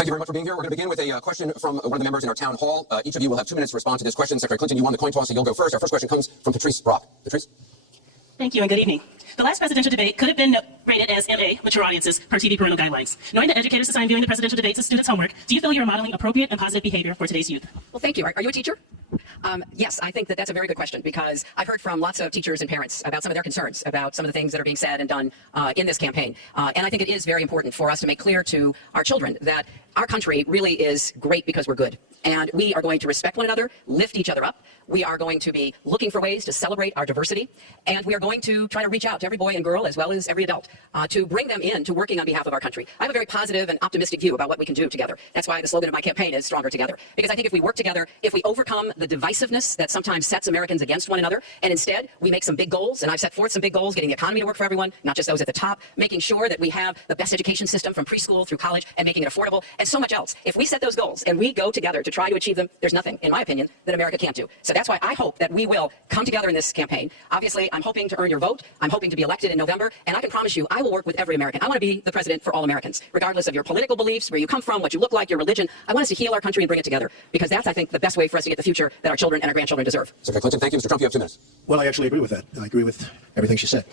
Thank you very much for being here. We're going to begin with a question from one of the members in our town hall. Each of you will have 2 minutes to respond to this question. Secretary Clinton, you won the coin toss, so you'll go first. Our first question comes from Patrice Brock. Patrice? Thank you and good evening. The last presidential debate could have been rated as MA, mature audiences, per TV parental guidelines. Knowing that educators assign viewing the presidential debates as students' homework, do you feel you're modeling appropriate and positive behavior for today's youth? Well, thank you. Are you a teacher? Yes, I think that that's a very good question because I've heard from lots of teachers and parents about some of their concerns about some of the things that are being said and done in this campaign. And I think it is very important for us to make clear to our children that our country really is great because we're good. And we are going to respect one another, lift each other up. We are going to be looking for ways to celebrate our diversity. And we are going to try to reach out to every boy and girl as well as every adult to bring them in to working on behalf of our country. I have a very positive and optimistic view about what we can do together. That's why the slogan of my campaign is Stronger Together. Because I think if we work together, if we overcome the divisiveness that sometimes sets Americans against one another, and instead we make some big goals, and I've set forth some big goals, getting the economy to work for everyone, not just those at the top, making sure that we have the best education system from preschool through college and making it affordable, and so much else. If we set those goals and we go together to try to achieve them, there's nothing, in my opinion, that America can't do. So that's why I hope that we will come together in this campaign. Obviously, I'm hoping to earn your vote. I'm hoping to be elected in November, and I can promise you I will work with every American. I want to be the president for all Americans, regardless of your political beliefs, where you come from, what you look like, your religion. I want us to heal our country and bring it together, because that's, I think, the best way for us to get the future that our children and our grandchildren deserve. Secretary Clinton, thank you. Mr. Trump, you have 2 minutes. Well, I actually agree with that. I agree with everything she said.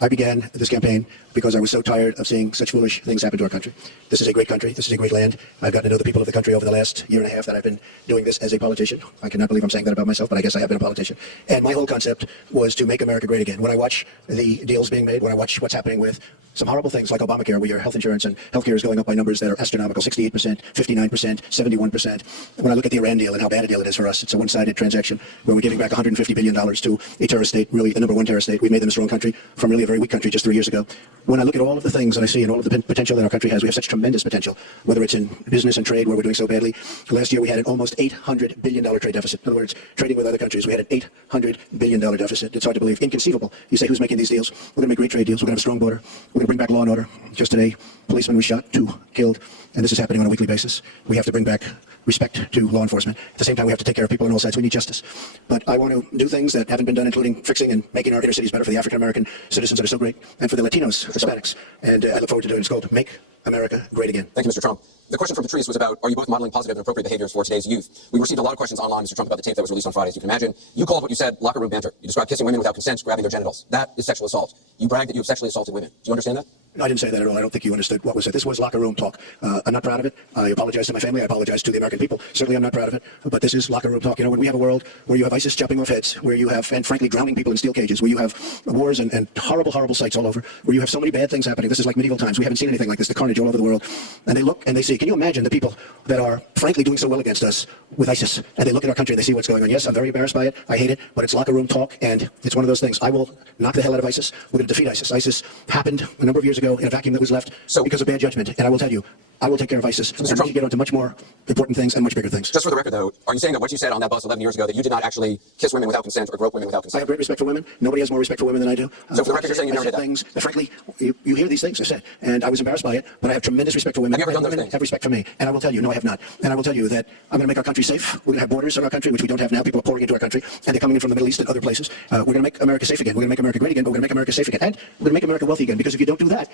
I began this campaign because I was so tired of seeing such foolish things happen to our country. This is a great country. This is a great land. I've gotten to know the people of the country over the last year and a half that I've been doing this as a politician. I cannot believe I'm saying that about myself, but I guess I have been a politician. And my whole concept was to make America great again. When I watch the deals being made, when I watch what's happening with some horrible things like Obamacare, where your health insurance and healthcare is going up by numbers that are astronomical, 68%, 59%, 71%. When I look at the Iran deal and how bad a deal it is for us, it's a one-sided transaction where we're giving back $150 billion to a terrorist state, really the #1 terrorist state. We made them a strong country from really a very weak country just 3 years ago. When I look at all of the things that I see and all of the potential that our country has, we have such tremendous potential, whether it's in business and trade where we're doing so badly. Last year we had an almost $800 billion trade deficit. In other words, trading with other countries, we had an $800 billion deficit. It's hard to believe. Inconceivable. You say, who's making these deals? We're going to make great trade deals. We're going to have a strong border. We're going to bring back law and order. Just today, policemen was shot, 2 killed, and this is happening on a weekly basis. We have to bring back respect to law enforcement. At the same time, we have to take care of people on all sides. We need justice. But I want to do things that haven't been done, including fixing and making our inner cities better for the African-American citizens that are so great, and for the Latinos, Hispanics. And I look forward to doing it. It's called Make America Great Again. Thank you, Mr. Trump. The question from Patrice was about, are you both modeling positive and appropriate behaviors for today's youth? We received a lot of questions online, Mr. Trump, about the tape that was released on Friday, as you can imagine. You called what you said locker room banter. You described kissing women without consent, grabbing their genitals. That is sexual assault. You bragged that you have sexually assaulted women. Do you understand that? No, I didn't say that at all. I don't think you understood what was said. This was locker room talk. I'm not proud of it. I apologize to my family. I apologize to the American people. Certainly I'm not proud of it. But this is locker room talk. You know, when we have a world where you have ISIS chopping off heads, where you have, and frankly, drowning people in steel cages, where you have wars and horrible, horrible sights all over, where you have so many bad things happening. This is like medieval times. We haven't seen anything like this, the carnage all over the world. And they look and they see. Can you imagine the people that are frankly doing so well against us with ISIS? And they look at our country and they see what's going on. Yes, I'm very embarrassed by it. I hate it. But it's locker room talk. And it's one of those things. I will knock the hell out of ISIS. We're going to defeat ISIS. ISIS happened a number of years ago in a vacuum that was left because of bad judgment. And I will tell you, I will take care of ISIS. And we can get on to much more important things and much bigger things. Just for the record, though, are you saying that what you said on that bus 11 years ago, that you did not actually kiss women without consent or grope women without consent? I have great respect for women. Nobody has more respect for women than I do. So for the record, you're saying you never did that? Things that, frankly, you hear these things I said, and I was embarrassed by it, but I have tremendous respect for women. Have you ever done those women things? Have respect for me. And I will tell you, no, I have not. And I will tell you that I'm going to make our country safe. We're going to have borders in our country, which we don't have now. People are pouring into our country, and they're coming in from the Middle East and other places. We're going to make America safe again. We're going to make America great again, but we're going to make America safe again. And we're going to make America wealthy again, because if you don't do that,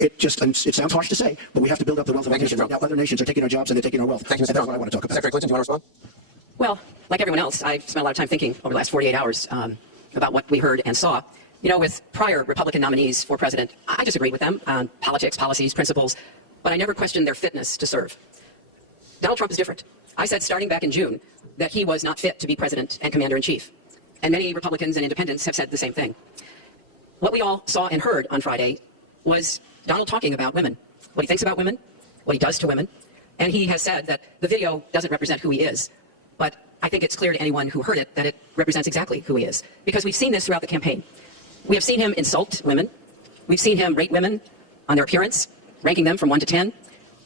it sounds harsh to say, but we have to build up the wealth of our nation. Now, other nations are taking our jobs and they're taking our wealth. Thank you, Mr. And that's what I want to talk about. Secretary Clinton, do you want to respond? Well, like everyone else, I've spent a lot of time thinking over the last 48 hours about what we heard and saw. You know, with prior Republican nominees for president, I disagreed with them on politics, policies, principles, but I never questioned their fitness to serve. Donald Trump is different. I said starting back in June that he was not fit to be president and commander-in-chief. And many Republicans and independents have said the same thing. What we all saw and heard on Friday was Donald talking about women, what he thinks about women, what he does to women. And he has said that the video doesn't represent who he is. But I think it's clear to anyone who heard it that it represents exactly who he is. Because we've seen this throughout the campaign. We have seen him insult women. We've seen him rate women on their appearance, ranking them from 1 to 10.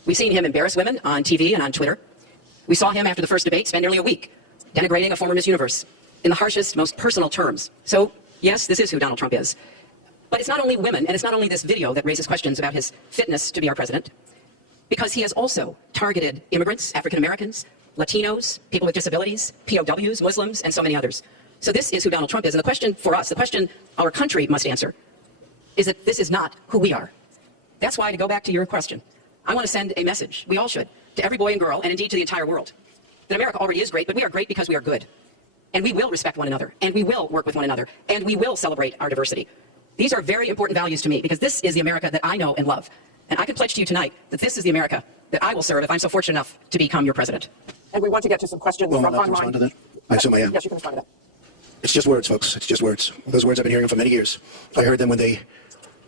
We've seen him embarrass women on TV and on Twitter. We saw him after the first debate spend nearly a week denigrating a former Miss Universe in the harshest, most personal terms. So, yes, this is who Donald Trump is. But it's not only women, and it's not only this video that raises questions about his fitness to be our president, because he has also targeted immigrants, African Americans, Latinos, people with disabilities, POWs, Muslims, and so many others. So this is who Donald Trump is. And the question for us, the question our country must answer, is that this is not who we are. That's why, to go back to your question, I want to send a message, we all should, to every boy and girl, and indeed to the entire world, that America already is great, but we are great because we are good. And we will respect one another, and we will work with one another, and we will celebrate our diversity. These are very important values to me because this is the America that I know and love. And I can pledge to you tonight that this is the America that I will serve if I'm so fortunate enough to become your president. And we want to get to some questions Well, from I'm allowed to online. respond to that? I assume I am. Yes, you can respond to that. It's just words, folks. It's just words. Those words I've been hearing for many years. I heard them when they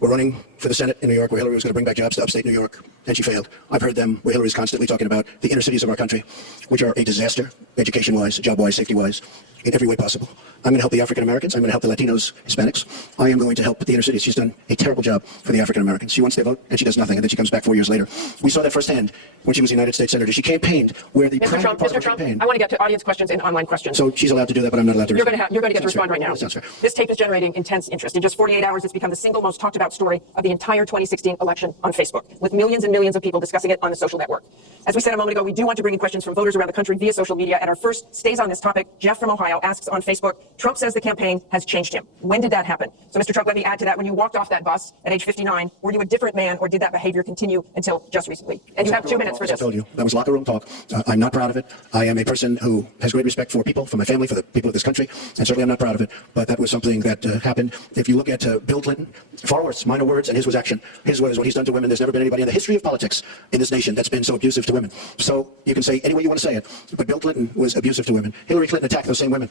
were running for the Senate in New York, where Hillary was going to bring back jobs to upstate New York, and she failed. I've heard them where Hillary's constantly talking about the inner cities of our country, which are a disaster, education-wise, job-wise, safety-wise, in every way possible. I'm going to help the African Americans. I'm going to help the Latinos, Hispanics. I am going to help the inner cities. She's done a terrible job for the African Americans. She wants their vote, and she does nothing, and then she comes back 4 years later. We saw that firsthand when she was a United States Senator. She campaigned where the primary part of her campaign. I want to get to audience questions and online questions. So she's allowed to do that, but I'm not allowed to. You're going to get to Sounds respond fair. right now. Sounds fair. This tape is generating intense interest. In just 48 hours, it's become the single most talked about story of the entire 2016 election on Facebook, with millions and millions of people discussing it on the social network. As we said a moment ago, we do want to bring in questions from voters around the country via social media, and our first stays on this topic. Jeff from Ohio asks on Facebook, Trump says the campaign has changed him. When did that happen? So, Mr. Trump, let me add to that. When you walked off that bus at age 59, were you a different man, or did that behavior continue until just recently? And you have 2 minutes for As I this. told you, that was locker room talk. I'm not proud of it. I am a person who has great respect for people, for my family, for the people of this country, and certainly I'm not proud of it. But that was something that happened. If you look at Bill Clinton, far worse, minor words, and his was action. His was what he's done to women. There's never been anybody in the history of politics in this nation that's been so abusive to women. So you can say any way you want to say it, but Bill Clinton was abusive to women. Hillary Clinton attacked those same women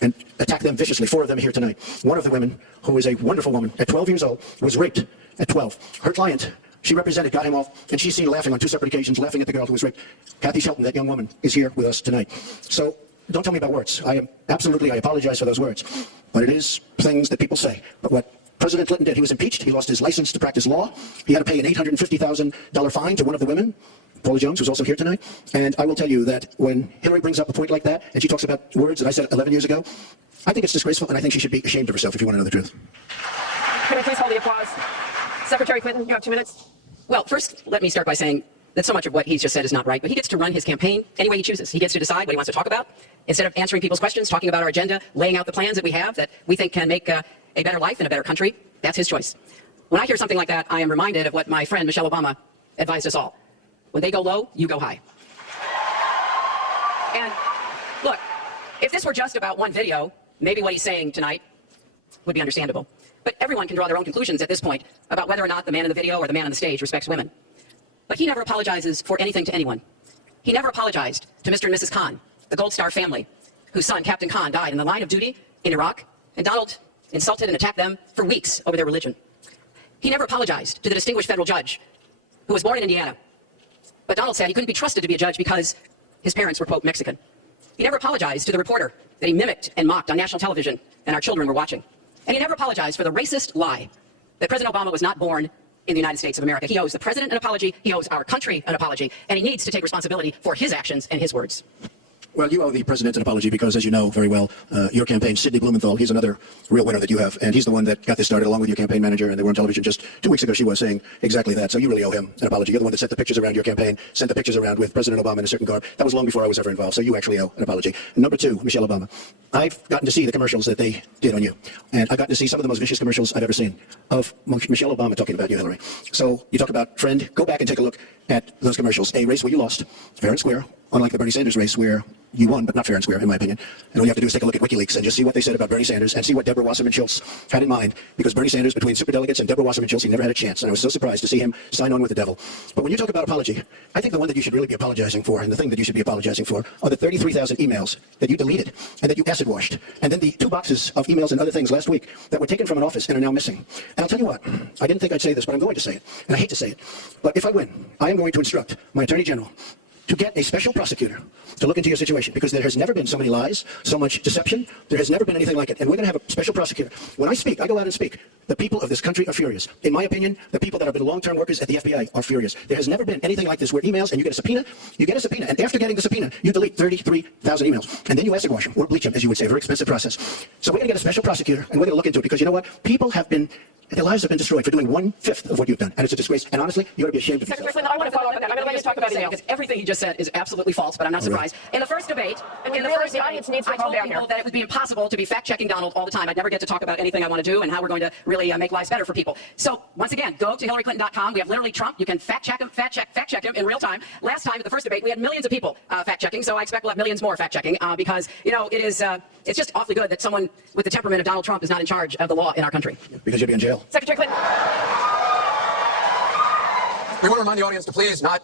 and attacked them viciously. 4 of them are here tonight. One of the women, who is a wonderful woman, at 12 years old, was raped at 12. Her client, she represented, got him off, and she's seen laughing on 2 separate occasions, laughing at the girl who was raped. Kathy Shelton, that young woman, is here with us tonight. So don't tell me about words. I apologize for those words. But it is things that people say. But what President Clinton did, he was impeached. He lost his license to practice law. He had to pay an $850,000 fine to one of the women, Paula Jones, who's also here tonight. And I will tell you that when Hillary brings up a point like that, and she talks about words that I said 11 years ago, I think it's disgraceful, and I think she should be ashamed of herself, if you want to know the truth. Can I please hold the applause? Secretary Clinton, you have 2 minutes. Well, first, let me start by saying that so much of what he's just said is not right, but he gets to run his campaign any way he chooses. He gets to decide what he wants to talk about. Instead of answering people's questions, talking about our agenda, laying out the plans that we have that we think can make a better life and a better country, that's his choice. When I hear something like that, I am reminded of what my friend Michelle Obama advised us all. When they go low, you go high. And look, if this were just about one video, maybe what he's saying tonight would be understandable. But everyone can draw their own conclusions at this point about whether or not the man in the video or the man on the stage respects women. But he never apologizes for anything to anyone. He never apologized to Mr. and Mrs. Khan, the Gold Star family, whose son, Captain Khan, died in the line of duty in Iraq, and Donald insulted and attacked them for weeks over their religion. He never apologized to the distinguished federal judge who was born in Indiana. But Donald said he couldn't be trusted to be a judge because his parents were, quote, Mexican. He never apologized to the reporter that he mimicked and mocked on national television and our children were watching. And he never apologized for the racist lie that President Obama was not born in the United States of America. He owes the president an apology, he owes our country an apology, and he needs to take responsibility for his actions and his words. Well, you owe the president an apology because, as you know very well, your campaign, Sidney Blumenthal, he's another real winner that you have, and he's the one that got this started along with your campaign manager, and they were on television just 2 weeks ago. She was saying exactly that, so you really owe him an apology. You're the one that sent the pictures around your campaign, sent the pictures around with President Obama in a certain garb. That was long before I was ever involved, so you actually owe an apology. And number 2, Michelle Obama. I've gotten to see the commercials that they did on you, and I've gotten to see some of the most vicious commercials I've ever seen of Michelle Obama talking about you, Hillary. So you talk about friend, go back and take a look at those commercials. A race where you lost, fair and square, unlike the Bernie Sanders race where you won, but not fair and square, in my opinion. And all you have to do is take a look at WikiLeaks and just see what they said about Bernie Sanders and see what Deborah Wasserman Schultz had in mind. Because Bernie Sanders, between superdelegates and Deborah Wasserman Schultz, he never had a chance. And I was so surprised to see him sign on with the devil. But when you talk about apology, I think the one that you should really be apologizing for, and the thing that you should be apologizing for, are the 33,000 emails that you deleted and that you acid washed. And then the 2 boxes of emails and other things last week that were taken from an office and are now missing. And I'll tell you what, I didn't think I'd say this, but I'm going to say it. And I hate to say it. But if I win, I am going to instruct my Attorney General to get a special prosecutor to look into your situation, because there has never been so many lies, so much deception. There has never been anything like it. And we're going to have a special prosecutor. When I speak, I go out and speak. The people of this country are furious. In my opinion, the people that have been long-term workers at the FBI are furious. There has never been anything like this where emails, and you get a subpoena, and after getting the subpoena, you delete 33,000 emails. And then you acid wash them, or bleach them, as you would say, a very expensive process. So we're going to get a special prosecutor, and we're going to look into it, because you know what? People have been, their lives have been destroyed for doing 1/5 of what you've done. And it's a disgrace. And honestly, you ought to be ashamed of yourself. Secretary Clinton, I want to follow up on that. I'm going to let you talk about email. Because everything he just just said is absolutely false, but I'm not surprised. In the first debate, The audience needs to I calm told down people here. that it would be impossible to be fact-checking Donald all the time. I'd never get to talk about anything I want to do and how we're going to really make lives better for people. So once again, go to HillaryClinton.com. We have literally Trump. You can fact-check him in real time. Last time at the first debate, we had millions of people fact-checking, so I expect we'll have millions more fact-checking because, you know, it's just awfully good that someone with the temperament of Donald Trump is not in charge of the law in our country. Because you'll be in jail. Secretary Clinton. We want to remind the audience to please not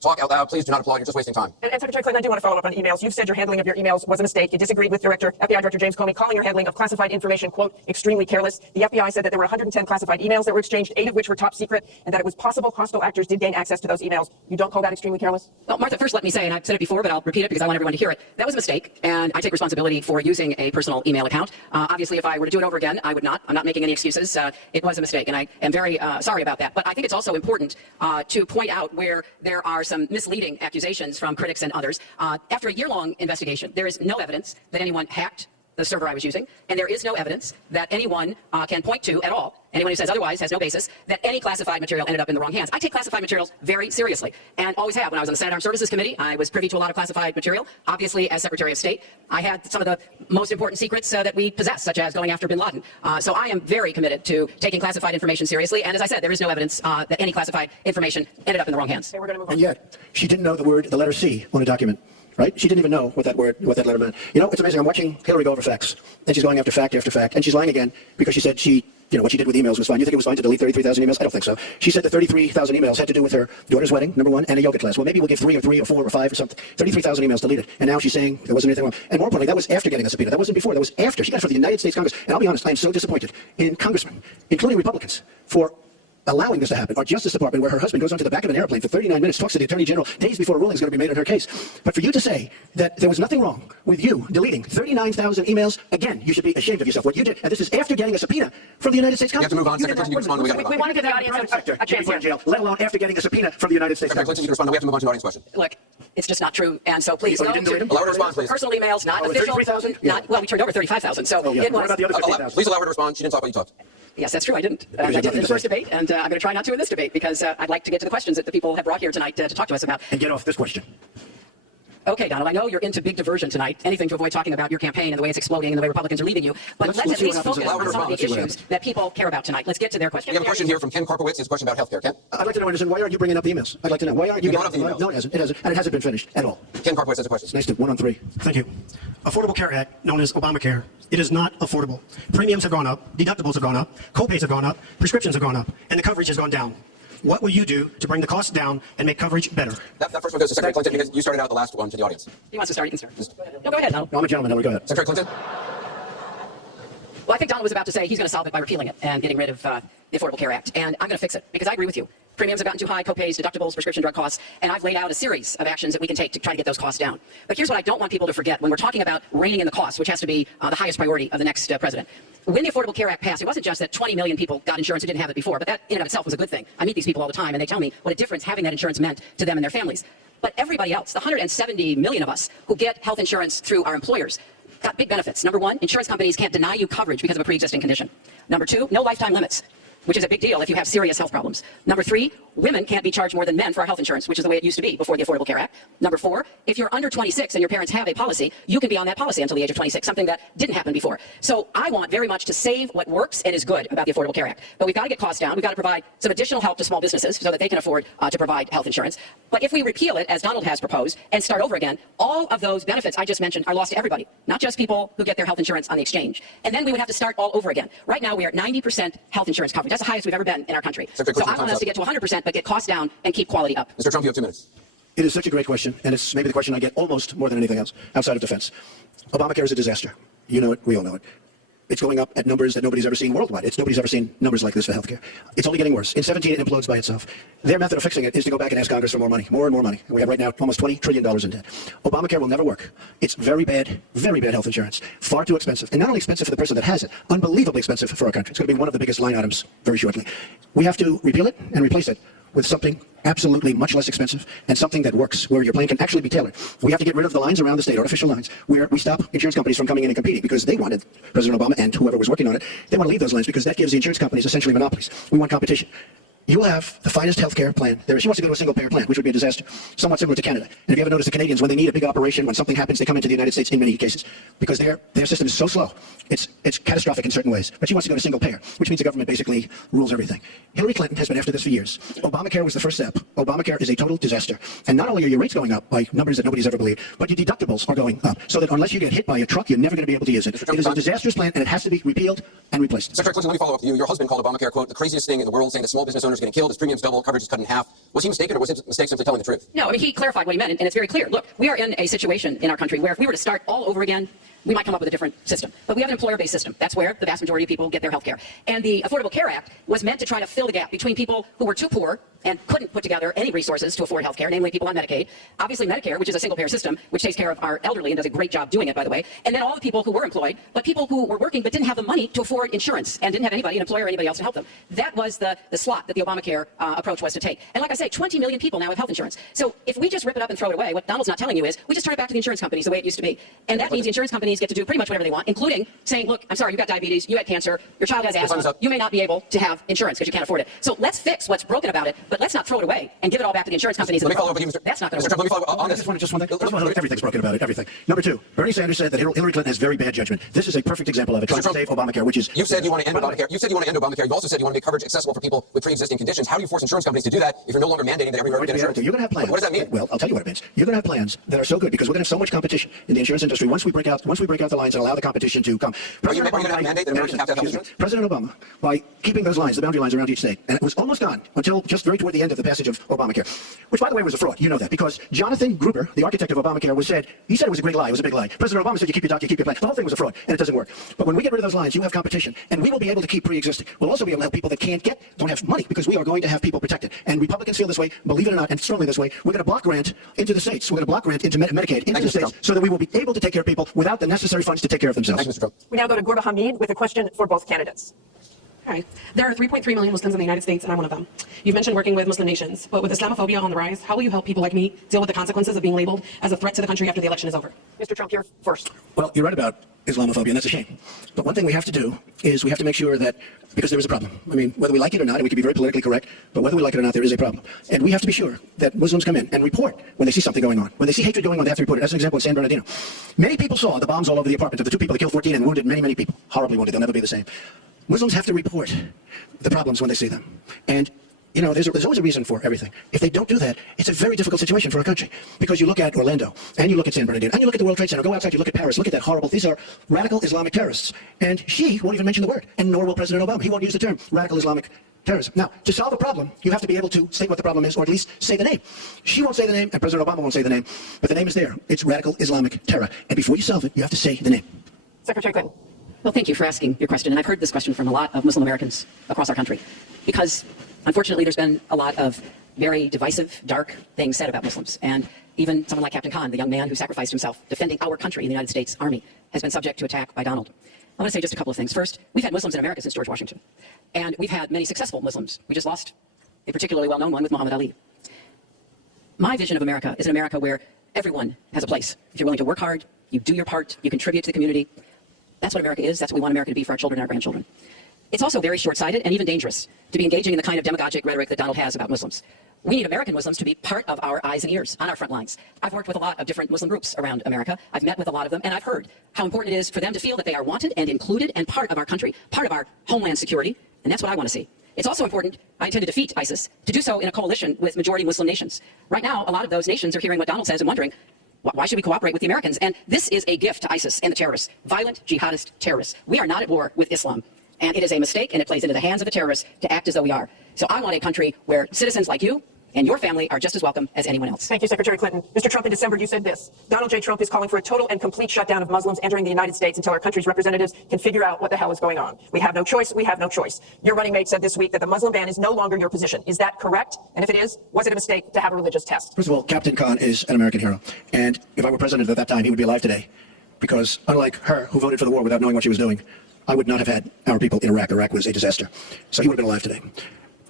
talk out loud. Please do not applaud. You're just wasting time. And Secretary Clinton, I do want to follow up on emails. You've said your handling of your emails was a mistake. You disagreed with FBI Director James Comey, calling your handling of classified information, quote, extremely careless. The FBI said that there were 110 classified emails that were exchanged, 8 of which were top secret, and that it was possible hostile actors did gain access to those emails. You don't call that extremely careless? Well, Martha, first let me say, and I've said it before, but I'll repeat it because I want everyone to hear it. That was a mistake, and I take responsibility for using a personal email account. Obviously, if I were to do it over again, I would not. I'm not making any excuses. It was a mistake, and I am very sorry about that. But I think it's also important to point out where there are some misleading accusations from critics and others. After a year-long investigation, there is no evidence that anyone hacked the server I was using, and there is no evidence that anyone can point to at all. Anyone who says otherwise has no basis that any classified material ended up in the wrong hands. I take classified materials very seriously, and always have. When I was on the Senate Armed Services Committee, I was privy to a lot of classified material. Obviously, as Secretary of State, I had some of the most important secrets that we possess, such as going after bin Laden. So I am very committed to taking classified information seriously, and as I said, there is no evidence that any classified information ended up in the wrong hands. Okay, we're going to move on. And yet, she didn't know the letter C on a document. Right? She didn't even know what that letter meant. You know, it's amazing. I'm watching Hillary go over facts, and she's going after fact after fact, and she's lying again because she said what she did with emails was fine. You think it was fine to delete 33,000 emails? I don't think so. She said the 33,000 emails had to do with her daughter's wedding, number one, and a yoga class. Well, maybe we'll give 3 or 4 or 5 or something. 33,000 emails deleted, and now she's saying there wasn't anything wrong. And more importantly, that was after getting a subpoena. That wasn't before. That was after. She got it for the United States Congress. And I'll be honest, I am so disappointed in congressmen, including Republicans, for allowing this to happen. Our Justice Department, where her husband goes onto the back of an airplane for 39 minutes, talks to the Attorney General days before a ruling is going to be made on her case. But for you to say that there was nothing wrong with you deleting 39,000 emails, again, you should be ashamed of yourself. What you did, and this is after getting a subpoena from the United States Congress. You have to move on. Secretary Clinton, you respond. We want to give the audience a chance in jail, let alone after getting a subpoena from the United States Secretary Congress. Clinton, you respond. We have to move on to an audience question. Look, it's just not true, and so please Oh, you no didn't delete them? Allow her to respond, please. personal emails, not Oh, official. 33,000? Well, we turned over 35,000, so Oh, yeah. it What was. about the other 15,000? Please allow her to respond. She didn't talk, but you talked. Yes, that's true. I didn't. I did in the first debate, and I'm going to try not to in this debate because I'd like to get to the questions that the people have brought here tonight to talk to us about. And get off this question. Okay, Donald, I know you're into big diversion tonight, anything to avoid talking about your campaign and the way it's exploding and the way Republicans are leaving you. But let's Let's at see what least happens. focus Allow her to on some of the respond. Let's see what issues happens. that people care about tonight. Let's get to their questions. We have a question here from Ken Karpowitz. It's a question about healthcare. Ken? I'd like to know, Anderson, why aren't you bringing up the emails? I'd like to know. Why aren't you You brought up the emails. No, it hasn't. It hasn't. And it hasn't been finished at all. Ken Karpowitz has a question. Nice to 1 on 3. Thank you. Affordable Care Act, known as Obamacare, it is not affordable. Premiums have gone up, deductibles have gone up, co-pays have gone up, prescriptions have gone up, and the coverage has gone down. What will you do to bring the costs down and make coverage better? That first one goes to Secretary Clinton because you started out the last one to the audience. He wants to start. You can start. No, go ahead, Donald. No, I'm a gentleman. No, go ahead. Secretary Clinton? Well, I think Donald was about to say he's going to solve it by repealing it and getting rid of the Affordable Care Act. And I'm going to fix it because I agree with you. Premiums have gotten too high, co-pays, deductibles, prescription drug costs, and I've laid out a series of actions that we can take to try to get those costs down. But here's what I don't want people to forget when we're talking about reining in the costs, which has to be the highest priority of the next president. When the Affordable Care Act passed, it wasn't just that 20 million people got insurance who didn't have it before, but that in and of itself was a good thing. I meet these people all the time, and they tell me what a difference having that insurance meant to them and their families. But everybody else, the 170 million of us who get health insurance through our employers, got big benefits. Number one, insurance companies can't deny you coverage because of a pre-existing condition. Number two, no lifetime limits, which is a big deal if you have serious health problems. Number three, women can't be charged more than men for our health insurance, which is the way it used to be before the Affordable Care Act. Number four, if you're under 26 and your parents have a policy, you can be on that policy until the age of 26, something that didn't happen before. So I want very much to save what works and is good about the Affordable Care Act. But we've got to get costs down. We've got to provide some additional help to small businesses so that they can afford to provide health insurance. But if we repeal it, as Donald has proposed, and start over again, all of those benefits I just mentioned are lost to everybody, not just people who get their health insurance on the exchange. And then we would have to start all over again. Right now, we are at 90% health insurance coverage. That's the highest we've ever been in our country. So I want us to get to 100%, but get costs down and keep quality up. Mr. Trump, you have 2 minutes. It is such a great question, and it's maybe the question I get almost more than anything else outside of defense. Obamacare is a disaster. You know it. We all know it. It's going up at numbers that nobody's ever seen worldwide. Nobody's ever seen numbers like this for healthcare. It's only getting worse. In 17, it implodes by itself. Their method of fixing it is to go back and ask Congress for more money, more and more money. And we have right now almost $20 trillion in debt. Obamacare will never work. It's very bad health insurance. Far too expensive. And not only expensive for the person that has it, unbelievably expensive for our country. It's going to be one of the biggest line items very shortly. We have to repeal it and replace it with something absolutely much less expensive and something that works, where your plan can actually be tailored. We have to get rid of the lines around the state, artificial lines, where we stop insurance companies from coming in and competing because they wanted, President Obama and whoever was working on it, they want to leave those lines because that gives the insurance companies essentially monopolies. We want competition. you will have the finest healthcare plan there is. She wants to go to a single-payer plan, which would be a disaster, somewhat similar to Canada. And if you ever notice, the Canadians, when they need a big operation, when something happens, they come into the United States in many cases because their system is so slow. It's catastrophic in certain ways. But she wants to go to single-payer, which means the government basically rules everything. Hillary Clinton has been after this for years. Obamacare was the first step. Obamacare is a total disaster. And not only are your rates going up by numbers that nobody's ever believed, but your deductibles are going up. So that unless you get hit by a truck, you're never going to be able to use it. It is a disastrous plan, and it has to be repealed and replaced. Secretary Clinton, let me follow up with you. Your husband called Obamacare, quote, the craziest thing in the world, saying that small business owners are getting killed, his premiums double, coverage is cut in half. Was he mistaken, or was his mistake simply telling the truth? No, I mean, he clarified what he meant, and it's very clear. Look, we are in a situation in our country where if we were to start all over again, we might come up with a different system. But we have an employer-based system. That's where the vast majority of people get their health care. And the Affordable Care Act was meant to try to fill the gap between people who were too poor and couldn't put together any resources to afford health care, namely people on Medicaid. Obviously Medicare, which is a single-payer system, which takes care of our elderly and does a great job doing it, by the way. And then all the people who were employed, but people who were working but didn't have the money to afford insurance and didn't have anybody, an employer or anybody else to help them. That was the slot that the Obamacare approach was to take. And like I say, 20 million people now have health insurance. So if we just rip it up and throw it away, what Donald's not telling you is we just turn it back to the insurance companies the way it used to be. And that means the insurance companies get to do pretty much whatever they want, including saying, look, I'm sorry, you've got diabetes, you had cancer, your child has asthma, you may not be able to have insurance because you can't afford it. So let's fix what's broken about it, but let's not throw it away and give it all back to the insurance companies. Let me follow up with you, Mr. That's not going to Mr. Trump, work. let me follow up on this. Just one thing. First of all, everything's broken about it, everything. Number two, Bernie Sanders said that Hillary Clinton has very bad judgment. This is a perfect example of it, trying to save Obamacare, which is... You said you want to end Obamacare. You said you want to end Obamacare. You also said you want to make coverage accessible for people with pre-existing conditions. How do you force insurance companies to do that if you're no longer mandating that every American get insurance? You're going to have plans. What does that mean? Well, I'll tell you what it means. You're going to have plans that are so good because we're going to have so much competition in the insurance industry. Once we break out the lines and allow the competition to come. Are you going to mandate that Americans have to have health insurance? President Obama, by keeping those lines, the boundary lines around each state, and it was almost gone until just very toward the end of the passage of Obamacare, which, by the way, was a fraud. You know that because Jonathan Gruber, the architect of Obamacare, said it was a great lie. It was a big lie. President Obama said you keep your doctor, you keep your plan. The whole thing was a fraud, and it doesn't work. But when we get rid of those lines, you have competition, and we will be able to keep pre-existing. We'll also be able to help people that don't have money, because we are going to have people protected. And Republicans feel this way, believe it or not, and strongly this way. We're going to block grant into the states. We're going to block grant into Medicaid into the states, so that we will be able to take care of people without the necessary funds to take care of themselves. Thank you, Mr. Trump. We now go to Gorba Hamid with a question for both candidates. Hi. There are 3.3 million Muslims in the United States, and I'm one of them. You've mentioned working with Muslim nations, but with Islamophobia on the rise, how will you help people like me deal with the consequences of being labeled as a threat to the country after the election is over? Mr. Trump, you're first. Well, you're right about Islamophobia, and that's a shame. But one thing we have to do is we have to make sure that, because there is a problem. I mean, whether we like it or not, and we can be very politically correct, but whether we like it or not, there is a problem. And we have to be sure that Muslims come in and report when they see something going on. When they see hatred going on, they have to report it. As an example, in San Bernardino. Many people saw the bombs all over the apartment of the two people that killed 14 and wounded many, many people. Horribly wounded. They'll never be the same. Muslims have to report the problems when they see them. And you know, there's always a reason for everything. If they don't do that, it's a very difficult situation for our country. Because you look at Orlando, and you look at San Bernardino, and you look at the World Trade Center, go outside, you look at Paris, look at that horrible, these are radical Islamic terrorists. And she won't even mention the word, and nor will President Obama. He won't use the term radical Islamic terrorism. Now, to solve a problem, you have to be able to state what the problem is, or at least say the name. She won't say the name, and President Obama won't say the name, but the name is there. It's radical Islamic terror. And before you solve it, you have to say the name. Secretary Clinton. Well, thank you for asking your question. And I've heard this question from a lot of Muslim Americans across our country. Because, unfortunately, there's been a lot of very divisive, dark things said about Muslims. And even someone like Captain Khan, the young man who sacrificed himself defending our country in the United States Army, has been subject to attack by Donald. I want to say just a couple of things. First, we've had Muslims in America since George Washington. And we've had many successful Muslims. We just lost a particularly well-known one with Muhammad Ali. My vision of America is an America where everyone has a place. If you're willing to work hard, you do your part, you contribute to the community. That's what America is. That's what we want America to be for our children and our grandchildren. It's also very short-sighted and even dangerous to be engaging in the kind of demagogic rhetoric that Donald has about Muslims. We need American Muslims to be part of our eyes and ears on our front lines. I've worked with a lot of different Muslim groups around America. I've met with a lot of them, and I've heard how important it is for them to feel that they are wanted and included and part of our country, part of our homeland security, and that's what I want to see. It's also important, I intend to defeat ISIS, to do so in a coalition with majority Muslim nations. Right now, a lot of those nations are hearing what Donald says and wondering, why should we cooperate with the Americans? And this is a gift to ISIS and the terrorists, violent jihadist terrorists. We are not at war with Islam. And it is a mistake, and it plays into the hands of the terrorists to act as though we are. So I want a country where citizens like you and your family are just as welcome as anyone else. Thank you, Secretary Clinton. Mr. Trump, in December, you said this. Donald J. Trump is calling for a total and complete shutdown of Muslims entering the United States until our country's representatives can figure out what the hell is going on. We have no choice. We have no choice. Your running mate said this week that the Muslim ban is no longer your position. Is that correct? And if it is, was it a mistake to have a religious test? First of all, Captain Khan is an American hero. And if I were president at that time, he would be alive today. Because unlike her, who voted for the war without knowing what she was doing, I would not have had our people in Iraq. Iraq was a disaster. So he would have been alive today.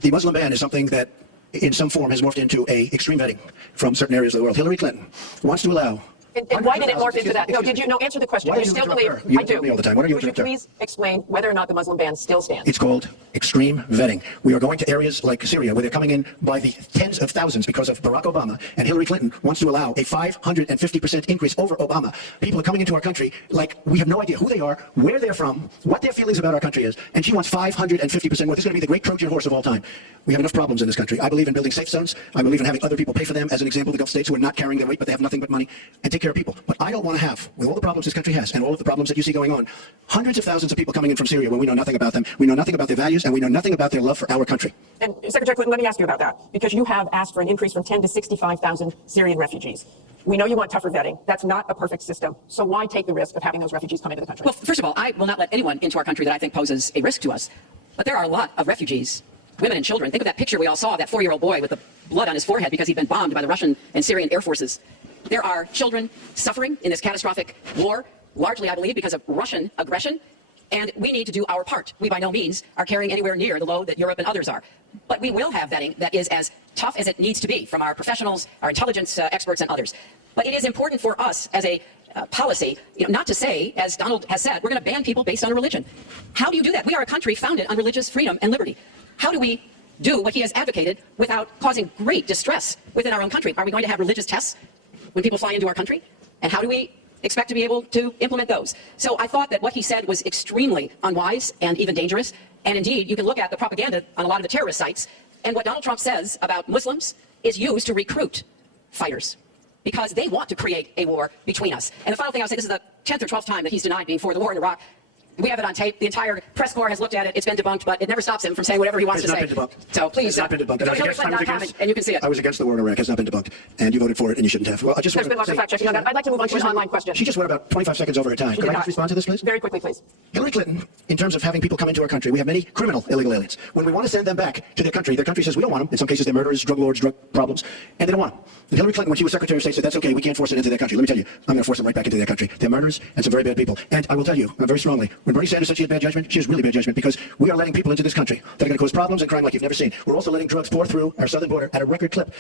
The Muslim ban is something that in some form has morphed into a extreme vetting from certain areas of the world. Hillary Clinton wants to allow And why did it morph into that? No, did you? No, answer the question. Why Do do you you still interrupt believe? her? You I do. interrupt me all the time. Why don't you Would you interrupt her? please explain whether or not the Muslim ban still stands? It's called extreme vetting. We are going to areas like Syria where they're coming in by the tens of thousands because of Barack Obama, and Hillary Clinton wants to allow a 550% increase over Obama. People are coming into our country like we have no idea who they are, where they're from, what their feelings about our country is, and she wants 550% more. This is going to be the great Trojan horse of all time. We have enough problems in this country. I believe in building safe zones. I believe in having other people pay for them. As an example, the Gulf states who are not carrying their weight, but they have nothing but money, and take care of people. But I don't want to have, with all the problems this country has and all of the problems that you see going on, hundreds of thousands of people coming in from Syria when we know nothing about them, we know nothing about their values, and we know nothing about their love for our country. And Secretary Clinton, let me ask you about that, because you have asked for an increase from 10 to 65,000 Syrian refugees. We know you want tougher vetting. That's not a perfect system. So why take the risk of having those refugees come into the country? Well, first of all, I will not let anyone into our country that I think poses a risk to us. But there are a lot of refugees, women and children. Think of that picture we all saw, that 4-year-old boy with the blood on his forehead because he'd been bombed by the Russian and Syrian air forces. There are children suffering in this catastrophic war, largely, I believe, because of Russian aggression. And we need to do our part. We by no means are carrying anywhere near the load that Europe and others are. But we will have vetting that is as tough as it needs to be from our professionals, our intelligence experts, and others. But it is important for us as a policy, not to say, as Donald has said, we're going to ban people based on a religion. How do you do that? We are a country founded on religious freedom and liberty. How do we do what he has advocated without causing great distress within our own country? Are we going to have religious tests when people fly into our country? And how do we expect to be able to implement those? So I thought that what he said was extremely unwise and even dangerous. And indeed, you can look at the propaganda on a lot of the terrorist sites. And what Donald Trump says about Muslims is used to recruit fighters, because they want to create a war between us. And the final thing I'll say, this is the 10th or 12th time that he's denied being for the war in Iraq. We have it on tape. The entire press corps has looked at it. It's been debunked, but it never stops him from saying whatever he wants to say. It's not been debunked. So please, It's not been debunked. go to HillaryClinton.com and you can see it. I was against the war in Iraq. It has not been debunked. And you voted for it, and you shouldn't have. Well, I just There's want been lots of fact checking on that. I'd like to move on to an online question. She just went about 25 seconds over her time. Could I just respond to this, please? Very quickly, please. Hillary Clinton, in terms of having people come into our country, we have many criminal illegal aliens. When we want to send them back to their country says we don't want them. In some cases, they're murderers, drug lords, drug problems, and they don't want them. And Hillary Clinton, when she was Secretary of State, said, that's okay, we can't force it into their country. Let me tell you, I'm going to force them right back into their country. They're murderers and some very bad people. And I will tell you very strongly, when Bernie Sanders said she had bad judgment, she has really bad judgment, because we are letting people into this country that are going to cause problems and crime like you've never seen. We're also letting drugs pour through our southern border at a record clip,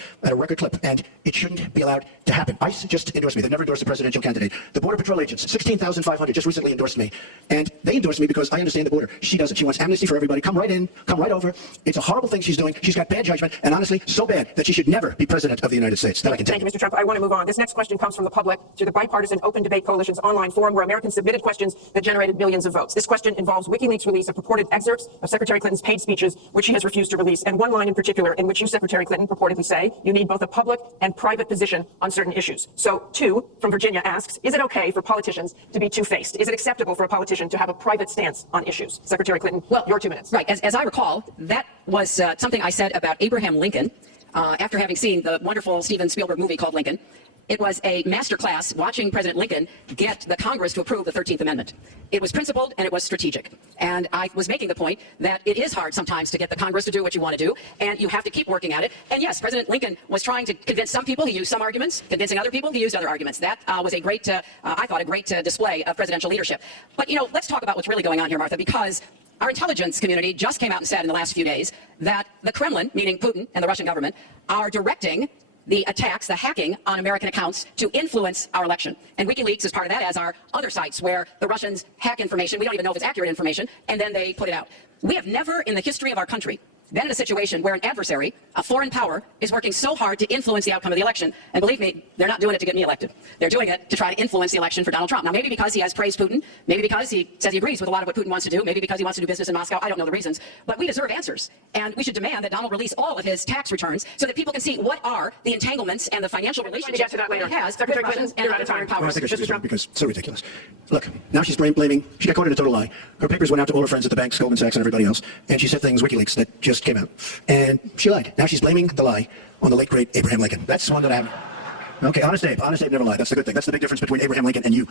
and it shouldn't be allowed to happen. ICE just endorsed me. They've never endorsed a presidential candidate. The Border Patrol agents, 16,500, just recently endorsed me. And they endorsed me because I understand the border. She doesn't. She wants amnesty for everybody. Come right in, come right over. It's a horrible thing she's doing. She's got bad judgment, and honestly, so bad that she should never be president of the United States. That I can tell you. Thank you, Mr. Trump. I want to move on. This next question comes from the public through the Bipartisan Open Debate Coalition's online forum, where Americans submitted questions that generated millions of votes. This question involves WikiLeaks' release of purported excerpts of Secretary Clinton's paid speeches, which she has refused to release, and one line in particular in which you, Secretary Clinton, purportedly say you need both a public and private position on certain issues. So, two from Virginia asks, is it okay for politicians to be two-faced? Is it acceptable for a politician to have a private stance on issues? Secretary Clinton, well, your 2 minutes. Right. As I recall, that was something I said about Abraham Lincoln after having seen the wonderful Steven Spielberg movie called Lincoln. It was a masterclass watching President Lincoln get the Congress to approve the 13th Amendment. It was principled and it was strategic. And I was making the point that it is hard sometimes to get the Congress to do what you want to do, and you have to keep working at it. And yes, President Lincoln was trying to convince some people. He used some arguments. Convincing other people, he used other arguments. That was a great, I thought, a great display of presidential leadership. But, let's talk about what's really going on here, Martha, because our intelligence community just came out and said in the last few days that the Kremlin, meaning Putin and the Russian government, are directing the attacks, the hacking on American accounts to influence our election. And WikiLeaks is part of that, as are other sites where the Russians hack information. We don't even know if it's accurate information, and then they put it out. We have never in the history of our country been in a situation where an adversary, a foreign power, is working so hard to influence the outcome of the election. And believe me, they're not doing it to get me elected. They're doing it to try to influence the election for Donald Trump. Now, maybe because he has praised Putin, maybe because he says he agrees with a lot of what Putin wants to do, maybe because he wants to do business in Moscow. I don't know the reasons. But we deserve answers. And we should demand that Donald release all of his tax returns so that people can see what are the entanglements and the financial relationships that he has with Russians and other foreign powers. Well, I think I should respond because it's so ridiculous. Look, now she's blaming, she got caught in a total lie. Her papers went out to all her friends at the banks, Goldman Sachs and everybody else, and she said things, WikiLeaks, that just came out. And she lied. Now she's blaming the lie on the late, great Abraham Lincoln. That's one that I haven't. Okay, honest Abe never lied. That's the good thing. That's the big difference between Abraham Lincoln and you.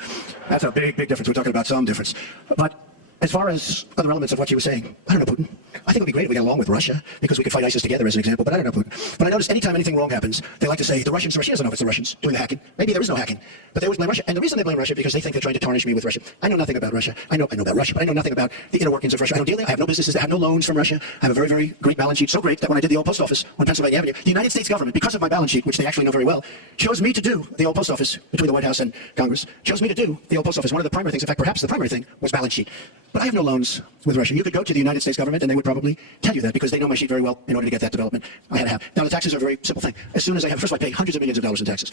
That's a big, big difference. We're talking about some difference. But As far as other elements of what you were saying, I don't know, Putin. I think it would be great if we got along with Russia because we could fight ISIS together as an example, but I don't know, Putin. But I notice anytime anything wrong happens, they like to say the Russians, Russia doesn't know if it's the Russians doing the hacking. Maybe there is no hacking, but they always blame Russia. And the reason they blame Russia because they think they're trying to tarnish me with Russia. I know nothing about Russia. I know about Russia, but I know nothing about the inner workings of Russia. I don't deal there. I have no businesses. I have no loans from Russia. I have a very, very great balance sheet. So great that when I did the old post office on Pennsylvania Avenue, the United States government, because of my balance sheet, which they actually know very well, chose me to do the old post office between the White House and Congress, chose me to do the old post office. One of the primary things, in fact, perhaps the primary thing, was balance sheet. But I have no loans with Russia. You could go to the United States government and they would probably tell you that because they know my sheet very well in order to get that development I had to have. Now, the taxes are a very simple thing. As soon as I have, first of all, I pay hundreds of millions of dollars in taxes.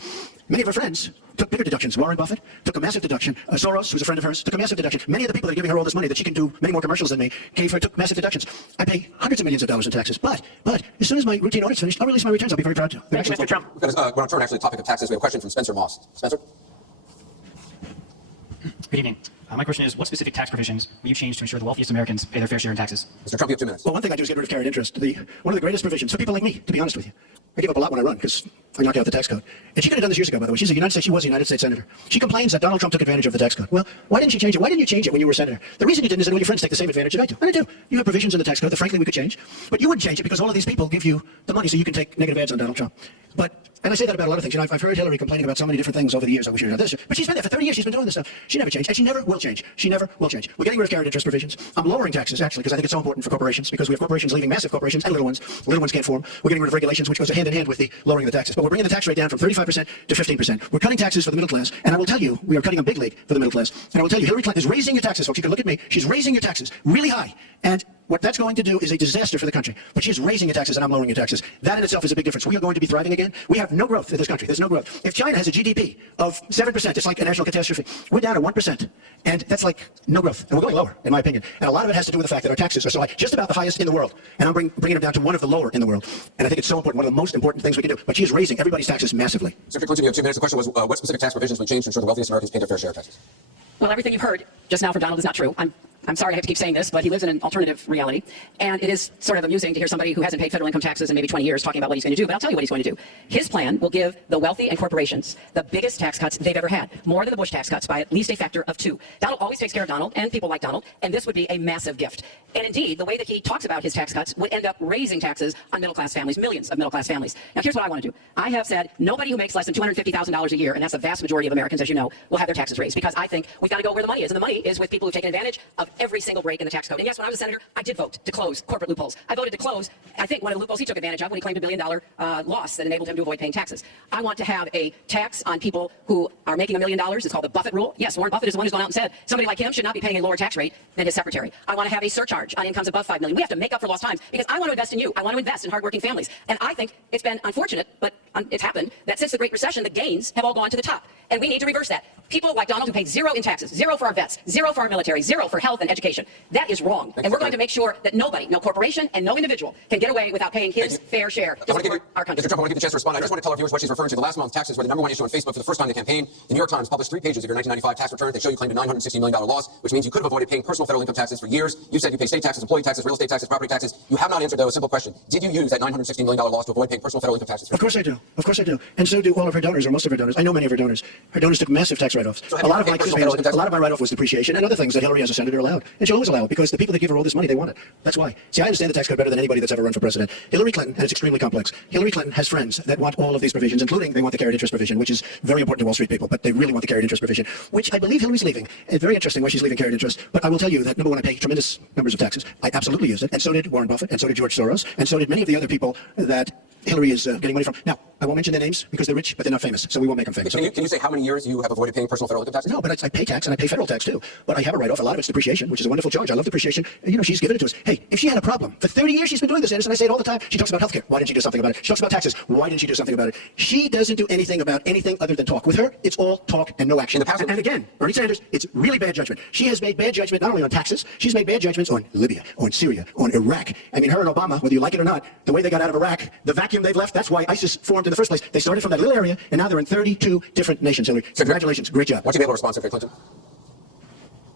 Many of her friends took bigger deductions. Warren Buffett took a massive deduction. Soros, who's a friend of hers, took a massive deduction. Many of the people that are giving her all this money that she can do many more commercials than me, took massive deductions. I pay hundreds of millions of dollars in taxes. But as soon as my routine audit's finished, I'll release my returns. I'll be very proud to. Thank you, Mr. Trump. We're going to turn actually to the topic of taxes. We have a question from Spencer Moss. Spencer? Good evening. My question is, what specific tax provisions will you change to ensure the wealthiest Americans pay their fair share in taxes? Mr. Trump, you have 2 minutes. Well, one thing I do is get rid of carried interest. One of the greatest provisions for people like me, to be honest with you. I give up a lot when I run because I knock out the tax code. And she could have done this years ago, by the way. She was a United States senator. She complains that Donald Trump took advantage of the tax code. Well, why didn't she change it? Why didn't you change it when you were a senator? The reason you didn't is that all your friends take the same advantage that I do. And I do. You have provisions in the tax code that frankly we could change. But you wouldn't change it because all of these people give you the money so you can take negative ads on Donald Trump. And I say that about a lot of things. You know, I've heard Hillary complaining about so many different things over the years. I wish she had done this. But she's been there for 30 years. She's been doing this stuff. She never changed. And she never will change. She never will change. We're getting rid of carried interest provisions. I'm lowering taxes, actually, because I think it's so important for corporations. Because we have corporations leaving massive corporations and little ones. Little ones can't form. We're getting rid of regulations, which goes hand in hand with the lowering of the taxes. But we're bringing the tax rate down from 35% to 15%. We're cutting taxes for the middle class. And I will tell you, we are cutting a big league for the middle class. And I will tell you, Hillary Clinton is raising your taxes, folks. You can look at me. She's raising your taxes really high. And what that's going to do is a disaster for the country. But she is raising your taxes and I'm lowering your taxes. That in itself is a big difference. We are going to be thriving again. We have no growth in this country. There's no growth. If China has a GDP of 7%, it's like a national catastrophe. We're down to 1%. And that's like no growth. And we're going lower, in my opinion. And a lot of it has to do with the fact that our taxes are so high, just about the highest in the world. And I'm bringing them down to one of the lower in the world. And I think it's so important, one of the most important things we can do. But she is raising everybody's taxes massively. Secretary Clinton, you have 2 minutes. The question was, what specific tax provisions would change to ensure the wealthiest Americans pay their fair share of taxes? Well, everything you've heard just now from Donald is not true. I'm sorry I have to keep saying this, but he lives in an alternative reality. And it is sort of amusing to hear somebody who hasn't paid federal income taxes in maybe 20 years talking about what he's going to do. But I'll tell you what he's going to do. His plan will give the wealthy and corporations the biggest tax cuts they've ever had, more than the Bush tax cuts by at least a factor of 2. Donald always takes care of Donald and people like Donald, and this would be a massive gift. And indeed, the way that he talks about his tax cuts would end up raising taxes on middle-class families, millions of middle-class families. Now, here's what I want to do. I have said nobody who makes less than $250,000 a year, and that's the vast majority of Americans, as you know, will have their taxes raised because I think we've got to go where the money is. And the money is with people who've taken advantage of every single break in the tax code. And yes, when I was a senator, I did vote to close corporate loopholes. I voted to close, I think, one of the loopholes he took advantage of when he claimed $1 billion loss that enabled him to avoid paying taxes. I want to have a tax on people who are making $1 million. It's called the Buffett rule. Yes, Warren Buffett is the one who's gone out and said somebody like him should not be paying a lower tax rate than his secretary. I want to have a surcharge on incomes above $5 million. We have to make up for lost times because I want to invest in you. I want to invest in hardworking families. And I think it's been unfortunate, but it's happened, that since the Great Recession, the gains have all gone to the top. And we need to reverse that. People like Donald who pay 0 in taxes, 0 for our vets, 0 for our military, 0 for health and education. That is wrong. And we're going to make sure that nobody, no corporation and no individual can get away without paying his fair share to support our country. Mr. Trump, I want to give you a chance to respond. I just want to tell our viewers what she's referring to. The last month, taxes were the #1 issue on Facebook for the first time in the campaign. The New York Times published 3 pages of your 1995 tax returns. They show you claimed a $960 million loss, which means you could have avoided paying personal federal income taxes for years. You said you pay state taxes, employee taxes, real estate taxes, property taxes. You have not answered, though, a simple question. Did you use that $960 million loss to avoid paying personal federal income taxes? Of course I do. Of course I do. And so do all of her donors, or most of her donors. I know many of her donors. Her donors took massive tax write-offs. So a lot of my write-off was depreciation and other things that Hillary as a senator allowed. And she'll always allow it because the people that give her all this money, they want it. That's why. See, I understand the tax code better than anybody that's ever run for president. Hillary Clinton, and it's extremely complex. Hillary Clinton has friends that want all of these provisions, including they want the carried interest provision, which is very important to Wall Street people, but they really want the carried interest provision, which I believe Hillary's leaving. It's very interesting why she's leaving carried interest. But I will tell you that, #1, I pay tremendous numbers of taxes. I absolutely use it. And so did Warren Buffett, and so did George Soros, and so did many of the other people that Hillary is getting money from. Now, I won't mention their names because they're rich, but they're not famous, so we won't make them famous. Can you say how many years you have avoided paying personal federal income taxes? No, but I pay tax and I pay federal tax too. But I have a write-off. A lot of it's depreciation, which is a wonderful charge. I love depreciation. You know, she's given it to us. Hey, if she had a problem, for 30 years she's been doing this, Anderson, I say it all the time. She talks about healthcare. Why didn't she do something about it? She talks about taxes. Why didn't she do something about it? She doesn't do anything about anything other than talk. With her, it's all talk and no action. And again, Bernie Sanders, it's really bad judgment. She has made bad judgment not only on taxes, she's made bad judgments on Libya, on Syria, on Iraq. I mean, her and Obama, whether you like it or not, the way they got out of Iraq, the vacuum they've left, that's why ISIS formed in the first place. They started from that little area, and now they're in 32 different nations, Hillary. Congratulations. Great job. Why don't you be able to respond, Secretary Clinton?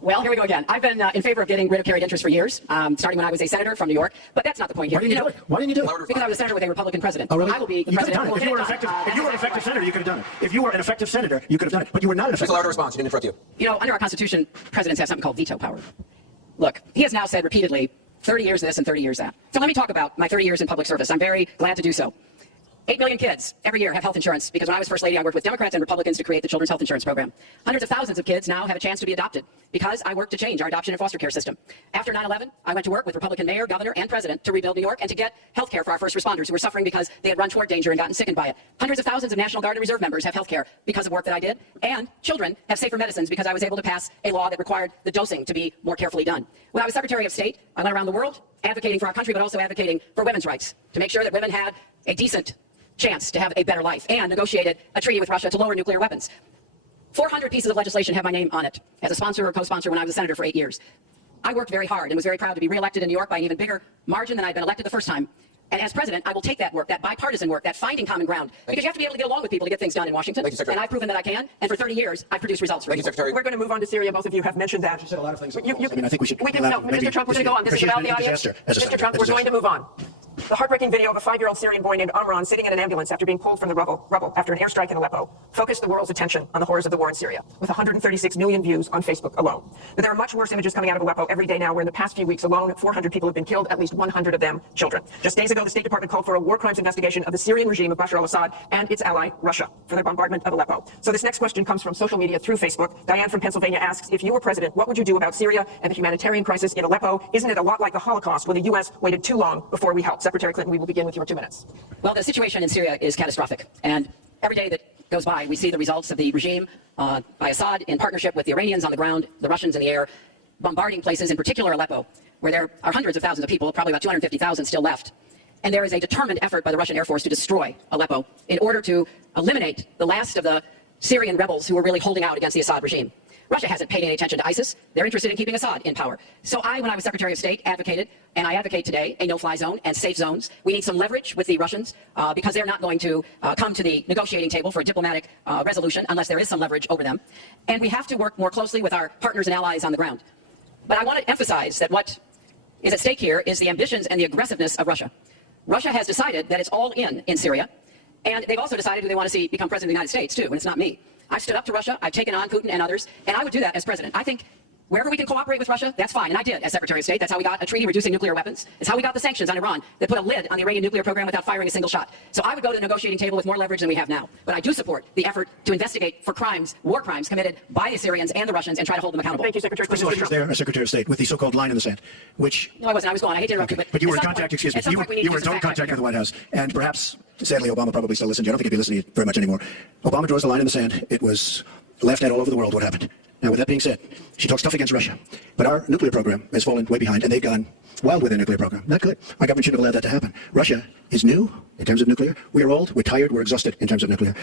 Well, here we go again. I've been in favor of getting rid of carried interest for years, starting when I was a senator from New York. But that's not the point here. Why didn't you do it? Why didn't you do it? Because I was a senator with a Republican president. Oh, really? I will be the you could president. have done it. If you were an effective senator, you could have done it. If you were an effective senator, you could have done it. But you were not an effective Allowed to respond. She didn't interrupt you. You know, under our Constitution, presidents have something called veto power. Look, he has now said repeatedly 30 years this and 30 years that. So let me talk about my 30 years in public service. I'm very glad to do so. 8 million kids every year have health insurance because when I was First Lady, I worked with Democrats and Republicans to create the Children's Health Insurance Program. Hundreds of thousands of kids now have a chance to be adopted because I worked to change our adoption and foster care system. After 9/11, I went to work with Republican mayor, governor, and president to rebuild New York and to get health care for our first responders who were suffering because they had run toward danger and gotten sickened by it. Hundreds of thousands of National Guard and Reserve members have health care because of work that I did, and children have safer medicines because I was able to pass a law that required the dosing to be more carefully done. When I was Secretary of State, I went around the world advocating for our country, but also advocating for women's rights, to make sure that women had a decent chance to have a better life, and negotiated a treaty with Russia to lower nuclear weapons. 400 pieces of legislation have my name on it as a sponsor or co-sponsor when I was a senator for 8 years. I worked very hard and was very proud to be reelected in New York by an even bigger margin than I'd been elected the first time. And as president, I will take that work, that bipartisan work, that finding common ground, because you have to be able to get along with people to get things done in Washington. Thank you, Secretary. And I've proven that I can, and for 30 years, I've produced results for Thank you, people. Secretary. We're going to move on to Syria. Both of you have mentioned that. She said a lot of things. I You- mean, I think we should. We can, no, Mr. Trump, we're going to go on. This is about the audience. Mr. Trump, we're going to move on. The heartbreaking video of a 5-year-old Syrian boy named Amran sitting in an ambulance after being pulled from the rubble after an airstrike in Aleppo focused the world's attention on the horrors of the war in Syria, with 136 million views on Facebook alone. But there are much worse images coming out of Aleppo every day now, where in the past few weeks alone, 400 people have been killed, at least 100 of them children. Just days ago, the State Department called for a war crimes investigation of the Syrian regime of Bashar al-Assad and its ally, Russia, for their bombardment of Aleppo. So this next question comes from social media through Facebook. Diane from Pennsylvania asks, if you were president, what would you do about Syria and the humanitarian crisis in Aleppo? Isn't it a lot like the Holocaust, where the U.S. waited too long before we helped? Secretary Clinton, we will begin with your 2 minutes. Well, the situation in Syria is catastrophic, and every day that goes by, we see the results of the regime by Assad in partnership with the Iranians on the ground, the Russians in the air, bombarding places, in particular Aleppo, where there are hundreds of thousands of people, probably about 250,000 still left. And there is a determined effort by the Russian Air Force to destroy Aleppo in order to eliminate the last of the Syrian rebels who were really holding out against the Assad regime. Russia hasn't paid any attention to ISIS. They're interested in keeping Assad in power. So when I was Secretary of State, advocated, and I advocate today, a no-fly zone and safe zones. We need some leverage with the Russians because they're not going to come to the negotiating table for a diplomatic resolution unless there is some leverage over them. And we have to work more closely with our partners and allies on the ground. But I want to emphasize that what is at stake here is the ambitions and the aggressiveness of Russia. Russia has decided that it's all in Syria, and they've also decided who they want to see become president of the United States, too, and it's not me. I've stood up to Russia, I've taken on Putin and others, and I would do that as president. I think wherever we can cooperate with Russia, that's fine, and I did as Secretary of State. That's how we got a treaty reducing nuclear weapons. It's how we got the sanctions on Iran that put a lid on the Iranian nuclear program without firing a single shot. So I would go to the negotiating table with more leverage than we have now. But I do support the effort to investigate for crimes, war crimes committed by the Syrians and the Russians, and try to hold them accountable. Thank you, Secretary. First of all, she was there as Secretary of State with the so-called line in the sand, which... No, I wasn't. I was gone. I hate to interrupt you, But you were in at some contact, point- excuse me, at some point we need you were to in total fact check contact here. with the White House, and perhaps, sadly, Obama probably still listens. I don't think he'd be listening very much anymore. Obama draws the line in the sand. It was laughed at all over the world what happened. Now, with that being said, she talks tough against Russia, but our nuclear program has fallen way behind, and they've gone wild with their nuclear program. Not good. Our government shouldn't have allowed that to happen. Russia is new in terms of nuclear. We are old, we're tired, we're exhausted in terms of nuclear.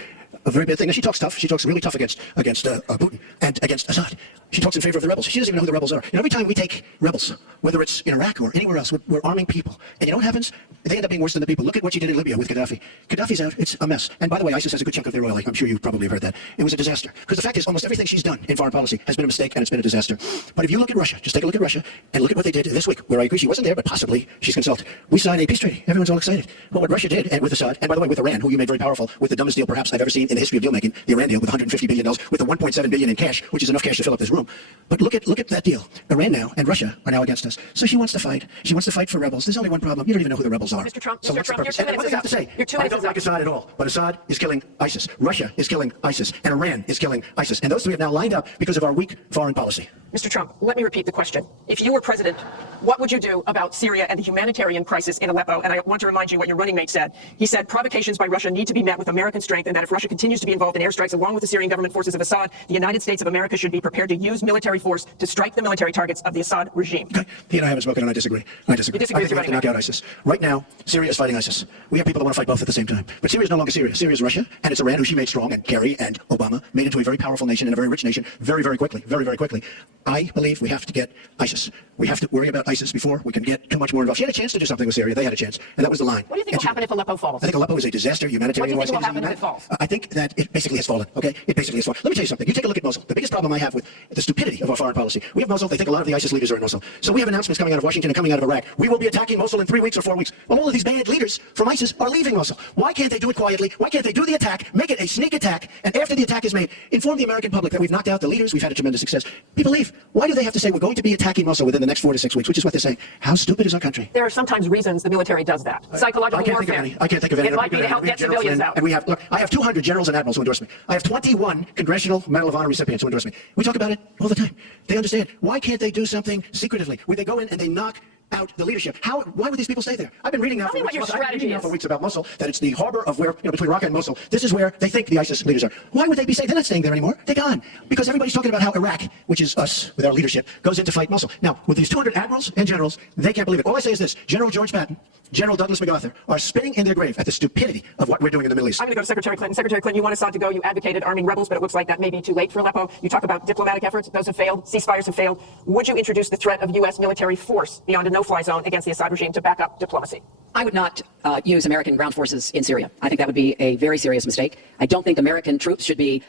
A very bad thing. Now, she talks tough. She talks really tough against Putin and against Assad. She talks in favor of the rebels. She doesn't even know who the rebels are. You know, every time we take rebels, whether it's in Iraq or anywhere else, we're arming people. And you know what happens? They end up being worse than the people. Look at what she did in Libya with Gaddafi. Gaddafi's out. It's a mess. And by the way, ISIS has a good chunk of their oil. I'm sure you probably have heard that. It was a disaster. Because the fact is, almost everything she's done in foreign policy has been a mistake, and it's been a disaster. But if you look at Russia, just take a look at Russia, and look at what they did this week, where I agree she wasn't there, but possibly she's consulted. We signed a peace treaty. Everyone's all excited. Well, what Russia did, and with Assad, and by the way, with Iran, who you made very powerful, with the dumbest deal perhaps I've ever seen in the history of deal making, the Iran deal with $150 billion, with the $1.7 billion in cash, which is enough cash to fill up this room. But look at that deal. Iran now and Russia are now against us. So she wants to fight. She wants to fight for rebels. There's only one problem. You don't even know who the rebels are. Mr. Trump, so Mr. what's the Trump, purpose? your 2 And minutes one thing I have to is up. say, Your 2 I minutes don't is like up. Assad at all, but Assad is killing ISIS. Russia is killing ISIS. And Iran is killing ISIS. And those three have now lined up because of our weak foreign policy. Mr. Trump, let me repeat the question. If you were president, what would you do about Syria and the humanitarian crisis in Aleppo? And I want to remind you what your running mate said. He said provocations by Russia need to be met with American strength, and that if Russia continues to be involved in airstrikes along with the Syrian government forces of Assad, the United States of America should be prepared to use military force to strike the military targets of the Assad regime. Okay. He and I haven't spoken, and I disagree. I disagree. You disagree I with think we your have to running knock out ISIS. Right now, Syria is fighting ISIS. We have people that want to fight both at the same time. But Syria is no longer Syria. Syria is Russia, and it's Iran, who she made strong, and Kerry and Obama made into a very powerful nation and a very rich nation very, very quickly. Very, very quickly. I believe we have to get ISIS. We have to worry about ISIS before we can get too much more involved. She had a chance to do something with Syria. They had a chance, and that was the line. What do you think will happen if Aleppo falls? I think Aleppo is a disaster humanitarian. What do you think will happen if it falls? I think that it basically has fallen. Okay, it basically has fallen. Let me tell you something. You take a look at Mosul. The biggest problem I have with the stupidity of our foreign policy. We have Mosul. They think a lot of the ISIS leaders are in Mosul. So we have announcements coming out of Washington and coming out of Iraq. We will be attacking Mosul in 3 weeks or 4 weeks. Well, all of these bad leaders from ISIS are leaving Mosul. Why can't they do it quietly? Why can't they do the attack, make it a sneak attack, and after the attack is made, inform the American public that we've knocked out the leaders, we've had a tremendous success. People leave. Why do they have to say we're going to be attacking Mosul within the next 4 to 6 weeks, which is what they're saying? How stupid is our country? There are sometimes reasons the military does that. Psychological warfare. I can't think of any. It might be to help get civilians out. And we have, look, I have 200 generals and admirals who endorse me. I have 21 Congressional Medal of Honor recipients who endorse me. We talk about it all the time. They understand. Why can't they do something secretively where they go in and they knock out the leadership? Why would these people stay there? I've been reading now Tell me what your strategy is. for weeks about Mosul, that it's the harbor of where, between Raqqa and Mosul, this is where they think the ISIS leaders are. Why would they be staying? They're not staying there anymore. They're gone. Because everybody's talking about how Iraq, which is us with our leadership, goes in to fight Mosul. Now, with these 200 admirals and generals, they can't believe it. All I say is this: General George Patton, General Douglas MacArthur are spinning in their grave at the stupidity of what we're doing in the Middle East. I'm going to go to Secretary Clinton. Secretary Clinton, you want Assad to go. You advocated arming rebels, but it looks like that may be too late for Aleppo. You talk about diplomatic efforts. Those have failed. Ceasefires have failed. Would you introduce the threat of U.S. military force beyond a no-fly zone against the Assad regime to back up diplomacy? I would not use American ground forces in Syria. I think that would be a very serious mistake. I don't think American troops should be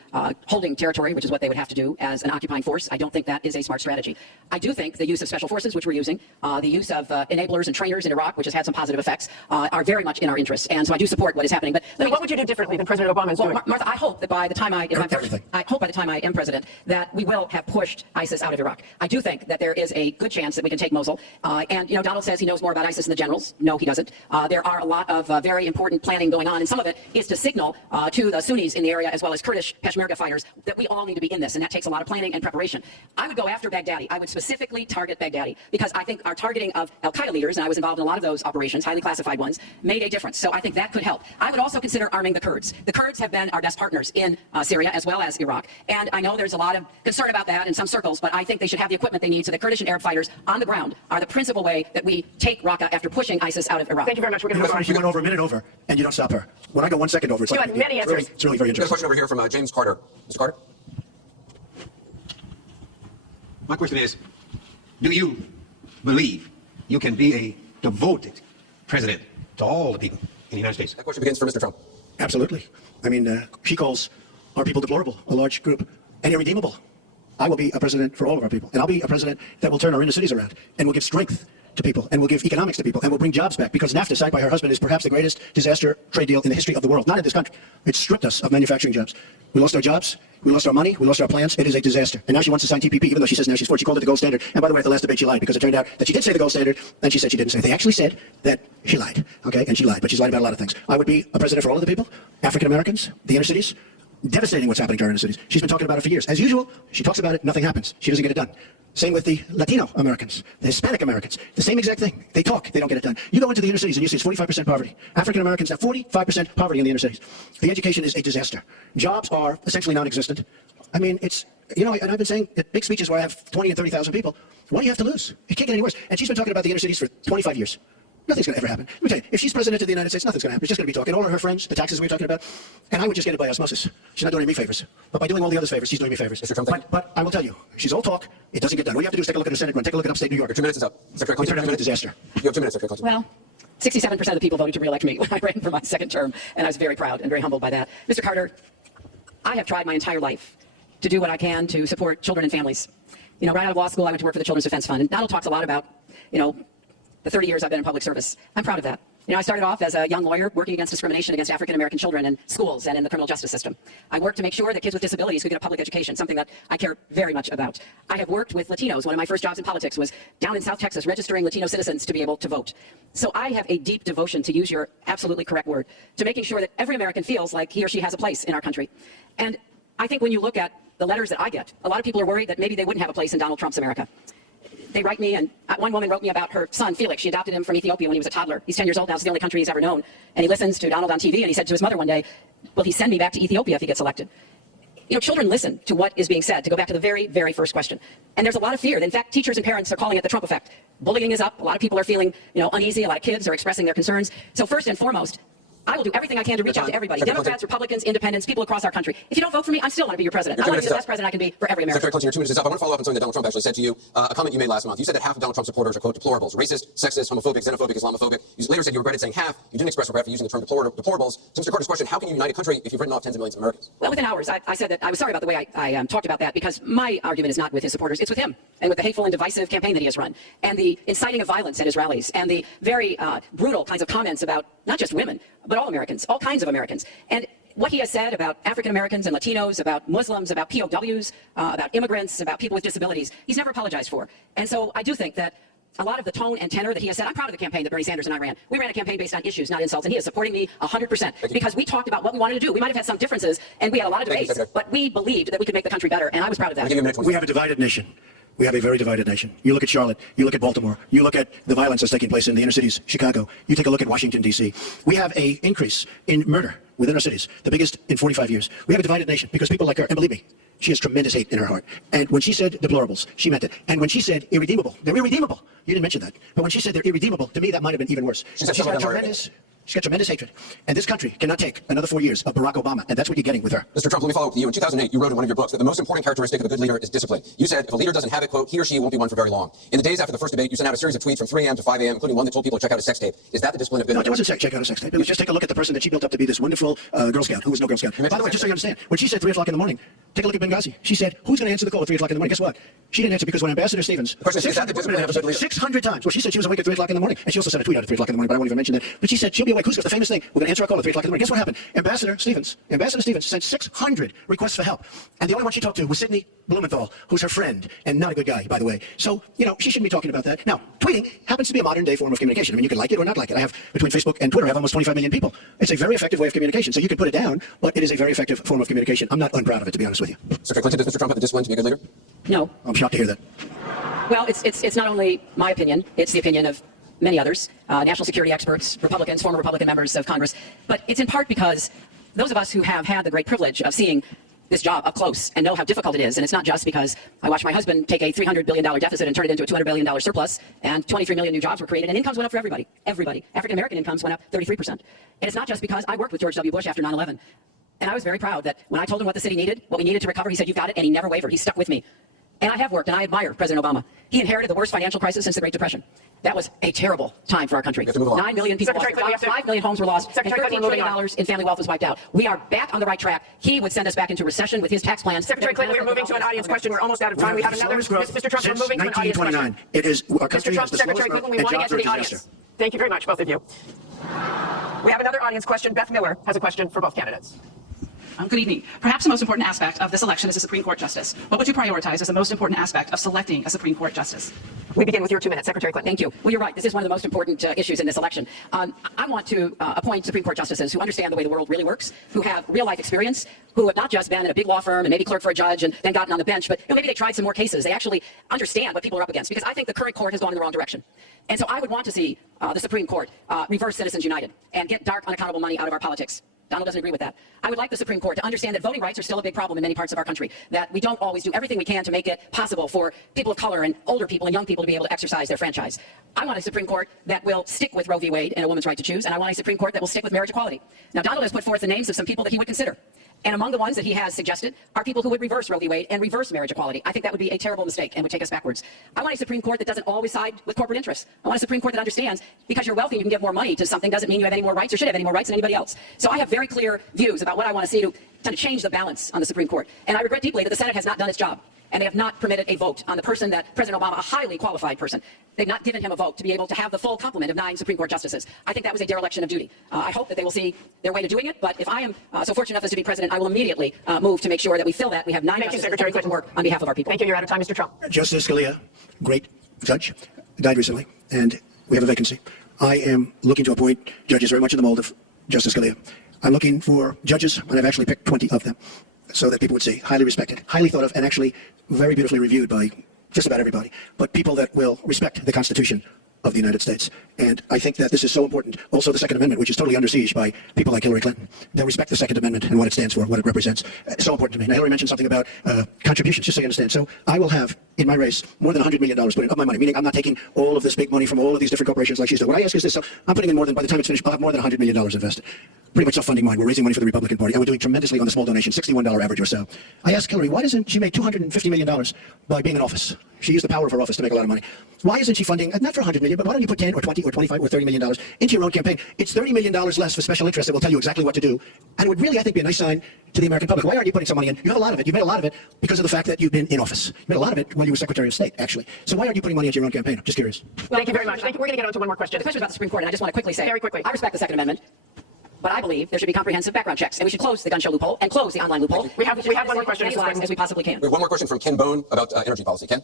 holding territory, which is what they would have to do as an occupying force. I don't think that is a smart strategy. I do think the use of special forces, which we're using, the use of enablers and trainers in Iraq, which has had some positive effects, are very much in our interests. And so I do support what is happening. But what would you do differently than President Obama is doing? Martha, I hope that by the time I am president, that we will have pushed ISIS out of Iraq. I do think that there is a good chance that we can take Mosul. And Donald says he knows more about ISIS than the generals. No, he doesn't. There are a lot of very important planning going on, and some of it is to signal to the Sunnis in the area, as well as Kurdish Peshmerga fighters, that we all need to be in this, and that takes a lot of planning and preparation. I would go after Baghdadi. I would specifically target Baghdadi, because I think our targeting of al-Qaeda leaders, and I was involved in a lot of those operations, highly classified ones, made a difference. So I think that could help. I would also consider arming the Kurds. The Kurds have been our best partners in Syria as well as Iraq, and I know there's a lot of concern about that in some circles, but I think they should have the equipment they need, so the Kurdish and Arab fighters on the ground are the principal way that we take Raqqa after pushing ISIS out of Iraq. Thank you very much. We're going to move on. She went over a minute over, and you don't stop her. When I go 1 second over, it's You like had many answers. It's really very We got a interesting. question over here from James Carter. Mr. Carter? My question is, do you believe you can be a devoted president to all the people in the United States? That question begins for Mr. Trump. Absolutely. I mean, she calls our people deplorable, a large group, and irredeemable. I will be a president for all of our people, and I'll be a president that will turn our inner cities around and will give strength to people and will give economics to people and will bring jobs back, because NAFTA, signed by her husband, is perhaps the greatest disaster trade deal in the history of the world, not in this country. It stripped us of manufacturing jobs. We lost our jobs, we lost our money, we lost our plans. It is a disaster. And now she wants to sign TPP, even though she says now she's for it. She called it the gold standard. And by the way, at the last debate she lied, because it turned out that she did say the gold standard, and she said she didn't say it. They actually said that she lied, okay? And she lied, but she's lied about a lot of things. I would be a president for all of the people, African Americans, the inner cities. Devastating what's happening to our inner cities. She's been talking about it for years. As usual, she talks about it, nothing happens. She doesn't get it done. Same with the Latino Americans, the Hispanic Americans. The same exact thing. They talk, they don't get it done. You go into the inner cities and you see it's 45% poverty. African Americans have 45% poverty in the inner cities. The education is a disaster. Jobs are essentially non-existent. I mean, it's, and I've been saying at big speeches where I have 20 and 30,000 people, what do you have to lose? It can't get any worse. And she's been talking about the inner cities for 25 years. Nothing's going to ever happen. Let me tell you, if she's president of the United States, nothing's going to happen. She's just going to be talking. All of her friends, the taxes we were talking about, and I would just get it by osmosis. She's not doing me favors. But by doing all the others favors, she's doing me favors. Mr. Trump, but I will tell you, she's all talk. It doesn't get done. All you have to do is take a look at her Senate run. Take a look at upstate New York. Your 2 minutes is up. Secretary We Clinton, turned out to be a disaster. You have 2 minutes, Secretary Clinton. Well, 67% of the people voted to re-elect me when I ran for my second term, and I was very proud and very humbled by that. Mr. Carter, I have tried my entire life to do what I can to support children and families. Right out of law school, I went to work for the Children's Defense Fund, and Donald talks a lot about, the 30 years I've been in public service. I'm proud of that. I started off as a young lawyer working against discrimination against African American children in schools and in the criminal justice system. I worked to make sure that kids with disabilities could get a public education, something that I care very much about. I have worked with Latinos. One of my first jobs in politics was down in South Texas registering Latino citizens to be able to vote. So I have a deep devotion, to use your absolutely correct word, to making sure that every American feels like he or she has a place in our country. And I think when you look at the letters that I get, a lot of people are worried that maybe they wouldn't have a place in Donald Trump's America. They write me, and one woman wrote me about her son, Felix. She adopted him from Ethiopia when he was a toddler. He's 10 years old now. It's the only country he's ever known. And he listens to Donald on TV, and he said to his mother one day, will he send me back to Ethiopia if he gets elected? Children listen to what is being said, to go back to the very, very first question. And there's a lot of fear. In fact, teachers and parents are calling it the Trump effect. Bullying is up. A lot of people are feeling, uneasy. A lot of kids are expressing their concerns. So first and foremost, I will do everything I can to reach out to everybody. Democrats, Republicans, Independents, people across our country. If you don't vote for me, I still want to be your president. I want to be the best president I can be for every American. Secretary Clinton, your 2 minutes is up. I want to follow up on something that Donald Trump actually said to you, a comment you made last month. You said that half of Donald Trump's supporters are, quote, deplorables, racist, sexist, homophobic, xenophobic, Islamophobic. You later said you regretted saying half. You didn't express regret for using the term deplorables. So Mr. Carter's question, how can you unite a country if you've written off tens of millions of Americans? Well, within hours, I said that I was sorry about the way I talked about that, because my argument is not with his supporters. It's with him and with the hateful and divisive campaign that he has run, and the inciting of violence at his rallies, and the very brutal kinds of comments about not just women, but all Americans, all kinds of Americans. And what he has said about African Americans and Latinos, about Muslims, about POWs, about immigrants, about people with disabilities, he's never apologized for. And so I do think that a lot of the tone and tenor that he has said, I'm proud of the campaign that Bernie Sanders and I ran. We ran a campaign based on issues, not insults, and he is supporting me 100% because we talked about what we wanted to do. We might have had some differences, and we had a lot of debates, but we believed that we could make the country better, and I was proud of that. We have a divided nation. We have a very divided nation. You look at Charlotte, you look at Baltimore, you look at the violence that's taking place in the inner cities, Chicago, you take a look at Washington, D.C. We have an increase in murder within our cities, the biggest in 45 years. We have a divided nation because people like her, and believe me, she has tremendous hate in her heart. And when she said deplorables, she meant it. And when she said irredeemable, they're irredeemable. You didn't mention that. But when she said they're irredeemable, to me that might have been even worse. She's got tremendous hatred. And this country cannot take another 4 years of Barack Obama. And that's what you're getting with her. Mr. Trump, let me follow up with you. In 2008, you wrote in one of your books that the most important characteristic of a good leader is discipline. You said if a leader doesn't have it, quote, he or she won't be one for very long. In the days after the first debate, you sent out a series of tweets from 3 a.m. to 5 a.m., including one that told people to check out a sex tape. Is that the discipline of good leadership? No, it wasn't check out a sex tape. It was just take a look at the person that she built up to be this wonderful Girl Scout, who was no Girl Scout. By the way, just so you understand, when she said 3 o'clock in the morning, take a look at Benghazi. She said, who's going to answer the call at 3 o'clock in the morning? Guess what? She didn't answer because when Ambassador Stevens, 600 times, well, she said she was awake at 3 o'clock in the morning. And she also sent a tweet out at 3 o'clock in the morning, but I won't even mention that. But she said, she'll be awake. Who's got the famous thing? We're going to answer our call at 3 o'clock in the morning. Guess what happened? Ambassador Stevens sent 600 requests for help. And the only one she talked to was Sidney Blumenthal, who's her friend, and not a good guy, by the way. So, you know, she shouldn't be talking about that. Now, tweeting happens to be a modern day form of communication. I mean, you can like it or not like it. I have, between Facebook and Twitter, I have almost 25 million people. It's a very effective way of communication. So you can put it down, but it is a very effective form of communication. I'm not unproud of it, to be honest with you. Secretary Clinton, does Mr. Trump have the discipline to be a good leader? No. I'm shocked to hear that. Well, it's not only my opinion, it's the opinion of many others, national security experts, Republicans, former Republican members of Congress. But it's in part because those of us who have had the great privilege of seeing this job up close and know how difficult it is, and it's not just because I watched my husband take a $300 billion deficit and turn it into a $200 billion surplus, and 23 million new jobs were created, and incomes went up for everybody. Everybody. African-American incomes went up 33%. And it's not just because I worked with George W. Bush after 9/11. And I was very proud that when I told him what the city needed, what we needed to recover, he said, you've got it, and he never wavered. He stuck with me. And I have worked, and I admire President Obama. He inherited the worst financial crisis since the Great Depression. That was a terrible time for our country. 9 million people lost jobs, 5 million homes were lost, and $13 trillion in family wealth was wiped out. We are back on the right track. He would send us back into recession with his tax plans. Secretary Clinton, we are moving to an audience question. We're almost out of time. We have another. Mr. Trump, we're moving to an audience question. It is our country Mr. Trump, has the Secretary slowest Clinton, growth, we and want to jobs get are to the a audience. disaster. Thank you very much, both of you. We have another audience question. Beth Miller has a question for both candidates. Good evening. Perhaps the most important aspect of this election is a Supreme Court justice. What would you prioritize as the most important aspect of selecting a Supreme Court justice? We begin with your 2 minutes, Secretary Clinton. Thank you. Well, you're right. This is one of the most important issues in this election. I want to appoint Supreme Court justices who understand the way the world really works, who have real-life experience, who have not just been at a big law firm and maybe clerked for a judge and then gotten on the bench, but maybe they tried some more cases. They actually understand what people are up against, because I think the current court has gone in the wrong direction. And so I would want to see the Supreme Court reverse Citizens United and get dark, unaccountable money out of our politics. Donald doesn't agree with that. I would like the Supreme Court to understand that voting rights are still a big problem in many parts of our country, that we don't always do everything we can to make it possible for people of color and older people and young people to be able to exercise their franchise. I want a Supreme Court that will stick with Roe v. Wade and a woman's right to choose, and I want a Supreme Court that will stick with marriage equality. Now, Donald has put forth the names of some people that he would consider. And among the ones that he has suggested are people who would reverse Roe v. Wade and reverse marriage equality. I think that would be a terrible mistake and would take us backwards. I want a Supreme Court that doesn't always side with corporate interests. I want a Supreme Court that understands because you're wealthy and you can give more money to something doesn't mean you have any more rights or should have any more rights than anybody else. So I have very clear views about what I want to see to kind of change the balance on the Supreme Court. And I regret deeply that the Senate has not done its job. And they have not permitted a vote on the person that President Obama, a highly qualified person, they've not given him a vote to be able to have the full complement of 9 Supreme Court justices. I think that was a dereliction of duty. I hope that they will see their way to doing it, but if I am so fortunate enough as to be president, I will immediately move to make sure that we fill that. We have 9 justices Secretary that can work on behalf of our people. Thank you. You're out of time, Mr. Trump. Justice Scalia, great judge, died recently, and we have a vacancy. I am looking to appoint judges very much in the mold of Justice Scalia. I'm looking for judges, and I've actually picked 20 of them, so that people would say highly respected, highly thought of, and actually very beautifully reviewed by just about everybody, but people that will respect the Constitution of the United States. And I think that this is so important. Also, the Second Amendment, which is totally under siege by people like Hillary Clinton. They'll respect the Second Amendment and what it stands for, what it represents. It's so important to me. Now, Hillary mentioned something about contributions, just so you understand. So I will have, in my race, more than $100 million put in of my money, meaning I'm not taking all of this big money from all of these different corporations like she's done. What I ask is this, so I'm putting in more than, by the time it's finished, I'll have more than $100 million invested. Pretty much self-funding mine. We're raising money for the Republican Party, and we're doing tremendously on the small donation, $61 average or so. I asked Hillary, why doesn't she make $250 million by being in office? She used the power of her office to make a lot of money. Why isn't she funding, not for $100 million, but why don't you put 10 or 20 or 25 or $30 million into your own campaign? It's $30 million less for special interests that will tell you exactly what to do, and it would really, I think, be a nice sign to the American public. Why aren't you putting some money in? You have a lot of it. You've made a lot of it because of the fact that you've been in office. You made a lot of it when you were Secretary of State, actually. So why aren't you putting money into your own campaign? I'm just curious. Well, thank you very much. Thank you. We're going to get on to one more question. The question about the Supreme Court, and I just want to quickly say, very quickly, I respect the Second Amendment. But I believe there should be comprehensive background checks, and we should close the gun show loophole and close the online loophole. We have one more question. As many lives as we possibly can. We have one more question from Ken Bone about energy policy. Ken?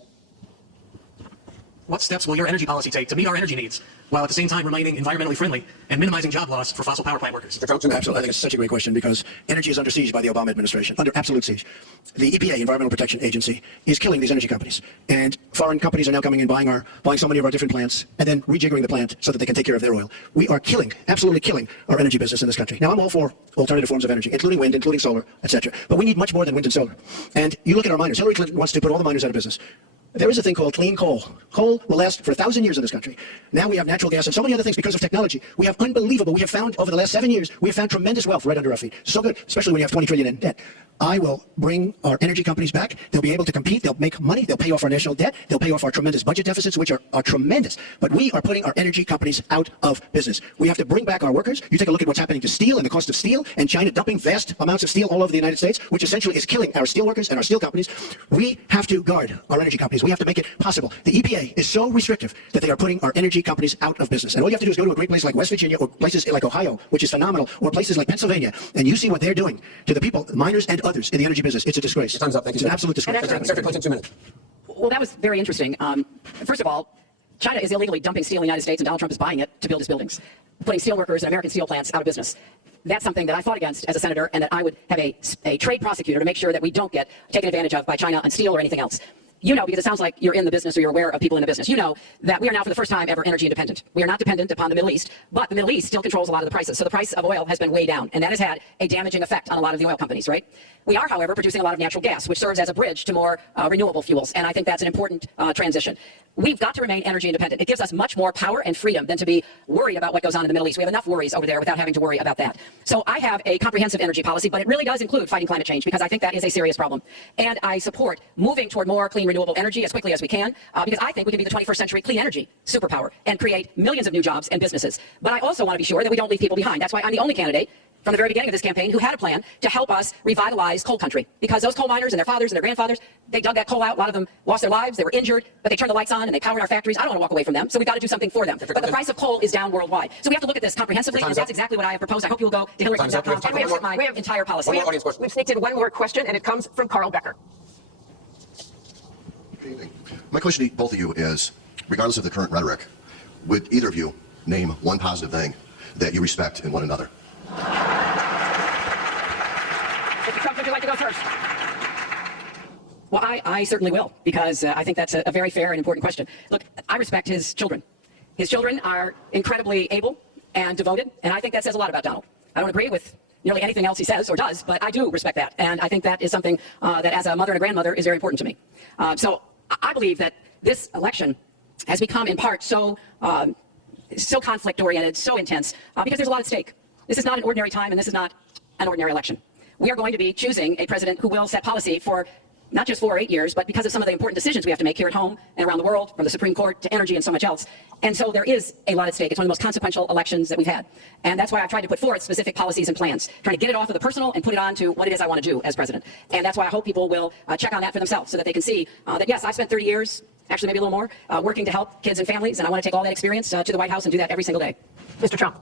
What steps will your energy policy take to meet our energy needs, while at the same time remaining environmentally friendly and minimizing job loss for fossil power plant workers? Absolutely. I think it's such a great question because energy is under siege by the Obama administration, under absolute siege. The EPA, Environmental Protection Agency, is killing these energy companies. And foreign companies are now coming and buying so many of our different plants and then rejiggering the plant so that they can take care of their oil. We are absolutely killing our energy business in this country. Now, I'm all for alternative forms of energy, including wind, including solar, etc. But we need much more than wind and solar. And you look at our miners. Hillary Clinton wants to put all the miners out of business. There is a thing called clean coal. Coal will last for 1,000 years in this country. Now we have natural gas and so many other things because of technology. We have found over the last 7 years, we have found tremendous wealth right under our feet. So good, especially when you have 20 trillion in debt. I will bring our energy companies back. They'll be able to compete. They'll make money. They'll pay off our national debt. They'll pay off our tremendous budget deficits, which are tremendous. But we are putting our energy companies out of business. We have to bring back our workers. You take a look at what's happening to steel and the cost of steel, and China dumping vast amounts of steel all over the United States, which essentially is killing our steel workers and our steel companies. We have to guard our energy companies. We have to make it possible. The EPA is so restrictive that they are putting our energy companies out of business. And all you have to do is go to a great place like West Virginia or places like Ohio, which is phenomenal, or places like Pennsylvania, and you see what they're doing to the people, miners and others in the energy business. It's a disgrace. Your time's up. Thank you. It's an absolute disgrace. Secretary Clinton, 2 minutes. Well, that was very interesting. First of all, China is illegally dumping steel in the United States, and Donald Trump is buying it to build his buildings, putting steel workers and American steel plants out of business. That's something that I fought against as a senator, and that I would have a trade prosecutor to make sure that we don't get taken advantage of by China on steel or anything else. You know, because it sounds like you're in the business or you're aware of people in the business. You know that we are now for the first time ever energy independent. We are not dependent upon the Middle East, but the Middle East still controls a lot of the prices. So the price of oil has been way down, and that has had a damaging effect on a lot of the oil companies, right? We are, however, producing a lot of natural gas, which serves as a bridge to more renewable fuels, and I think that's an important transition. We've got to remain energy independent. It gives us much more power and freedom than to be worried about what goes on in the Middle East. We have enough worries over there without having to worry about that. So I have a comprehensive energy policy, but it really does include fighting climate change because I think that is a serious problem. And I support moving toward more clean renewable energy as quickly as we can because I think we can be the 21st century clean energy superpower and create millions of new jobs and businesses. But I also want to be sure that we don't leave people behind. That's why I'm the only candidate from the very beginning of this campaign who had a plan to help us revitalize coal country. Because those coal miners and their fathers and their grandfathers, they dug that coal out. A lot of them lost their lives. They were injured, but they turned the lights on and they powered our factories. I don't want to walk away from them, so we've got to do something for them. But the price of coal is down worldwide. So we have to look at this comprehensively, and that's exactly what I have proposed. I hope you will go to HillaryClinton.com and look at my entire policy. We've sneaked in one more question, and it comes from Carl Becker. Good evening. My question to both of you is, regardless of the current rhetoric, would either of you name one positive thing that you respect in one another? Mr. Trump, would you like to go first? Well, I certainly will, because I think that's a very fair and important question. Look, I respect his children. His children are incredibly able and devoted, and I think that says a lot about Donald. I don't agree with nearly anything else he says or does, but I do respect that, and I think that is something that, as a mother and a grandmother, is very important to me. So I believe that this election has become, in part, so conflict-oriented, so intense, because there's a lot at stake. This is not an ordinary time, and this is not an ordinary election. We are going to be choosing a president who will set policy for not just 4 or 8 years, but because of some of the important decisions we have to make here at home and around the world, from the Supreme Court to energy and so much else. And so there is a lot at stake. It's one of the most consequential elections that we've had. And that's why I've tried to put forth specific policies and plans, trying to get it off of the personal and put it on to what it is I want to do as president. And that's why I hope people will check on that for themselves so that they can see that, yes, I've spent 30 years, actually maybe a little more, working to help kids and families, and I want to take all that experience to the White House and do that every single day. Mr. Trump.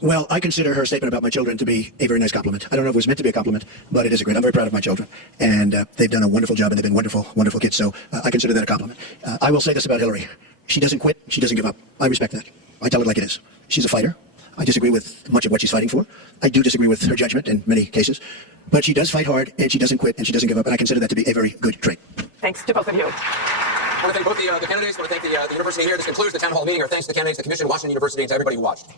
Well, I consider her statement about my children to be a very nice compliment. I don't know if it was meant to be a compliment, but it is a great. I'm very proud of my children, and they've done a wonderful job, and they've been wonderful, wonderful kids. So I consider that a compliment. I will say this about Hillary: she doesn't quit, she doesn't give up. I respect that. I tell it like it is. She's a fighter. I disagree with much of what she's fighting for. I do disagree with her judgment in many cases, but she does fight hard, and she doesn't quit, and she doesn't give up. And I consider that to be a very good trait. Thanks to both of you. I want to thank both the candidates. I want to thank the university here. This concludes the town hall meeting. Our thanks to the candidates, the commission, Washington University, and to everybody who watched.